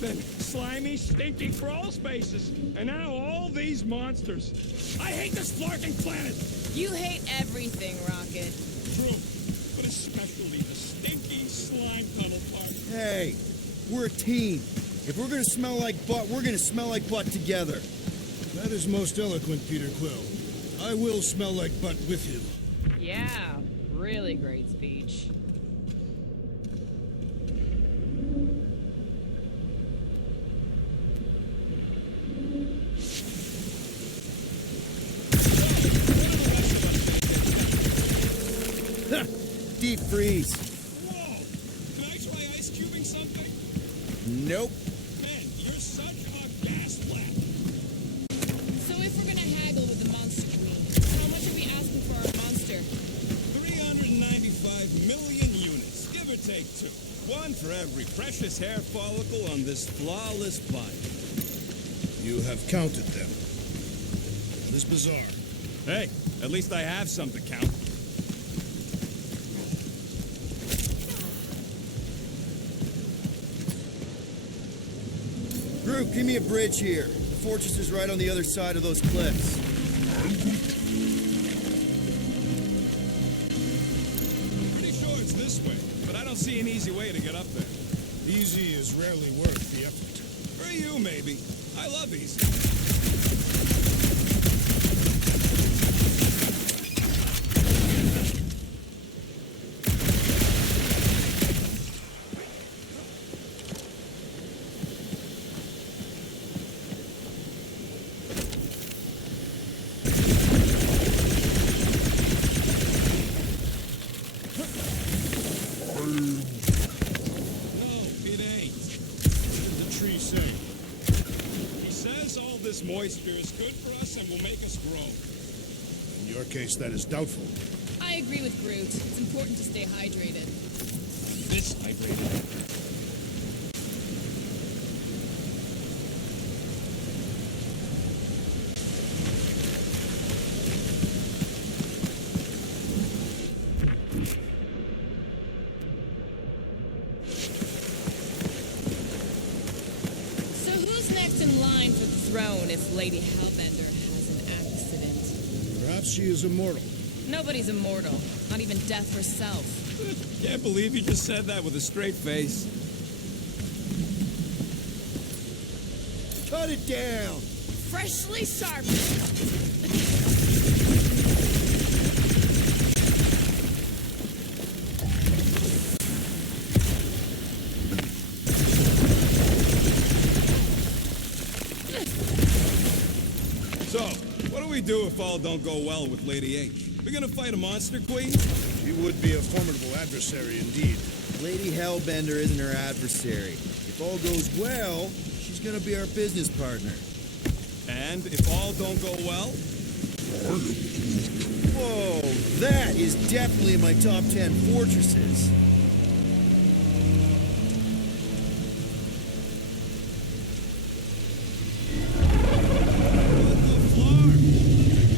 then slimy, stinky crawl spaces, and now all these monsters. I hate this flarking planet! You hate everything, Rocket. True, but especially the stinky slime tunnel part. Hey, we're a team. If we're gonna smell like butt, we're gonna smell like butt together. That is most eloquent, Peter Quill. I will smell like butt with you. Yeah, really great speech. Deep freeze. Whoa! Can I try ice cubing something? Nope. Man, you're such a gas flap. So if we're gonna haggle with the Monster Queen, how much are we asking for our monster? 395 million units, give or take 2. One for every precious hair follicle on this flawless body. You have counted them. This bazaar. Hey, at least I have some to count. Group, give me a bridge here. The fortress is right on the other side of those cliffs. Pretty sure it's this way, but I don't see an easy way to get up there. Easy is rarely worth the effort. For you, maybe. I love easy. This moisture is good for us and will make us grow. In your case, that is doubtful. I agree with Groot. It's important to stay hydrated. This hydrated. So who's next in line for the throne if Lady Hellbender has an accident? Perhaps she is immortal. Nobody's immortal. Not even death herself. Can't believe you just said that with a straight face. Cut it down! Freshly sharp. So, what do we do if all don't go well with Lady H? We gonna fight a monster queen? She would be a formidable adversary indeed. Lady Hellbender isn't her adversary. If all goes well, she's gonna be our business partner. And if all don't go well? Whoa, that is definitely in my top 10 fortresses.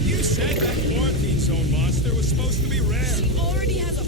You said that quarantine zone monster was supposed to be rare. She already has a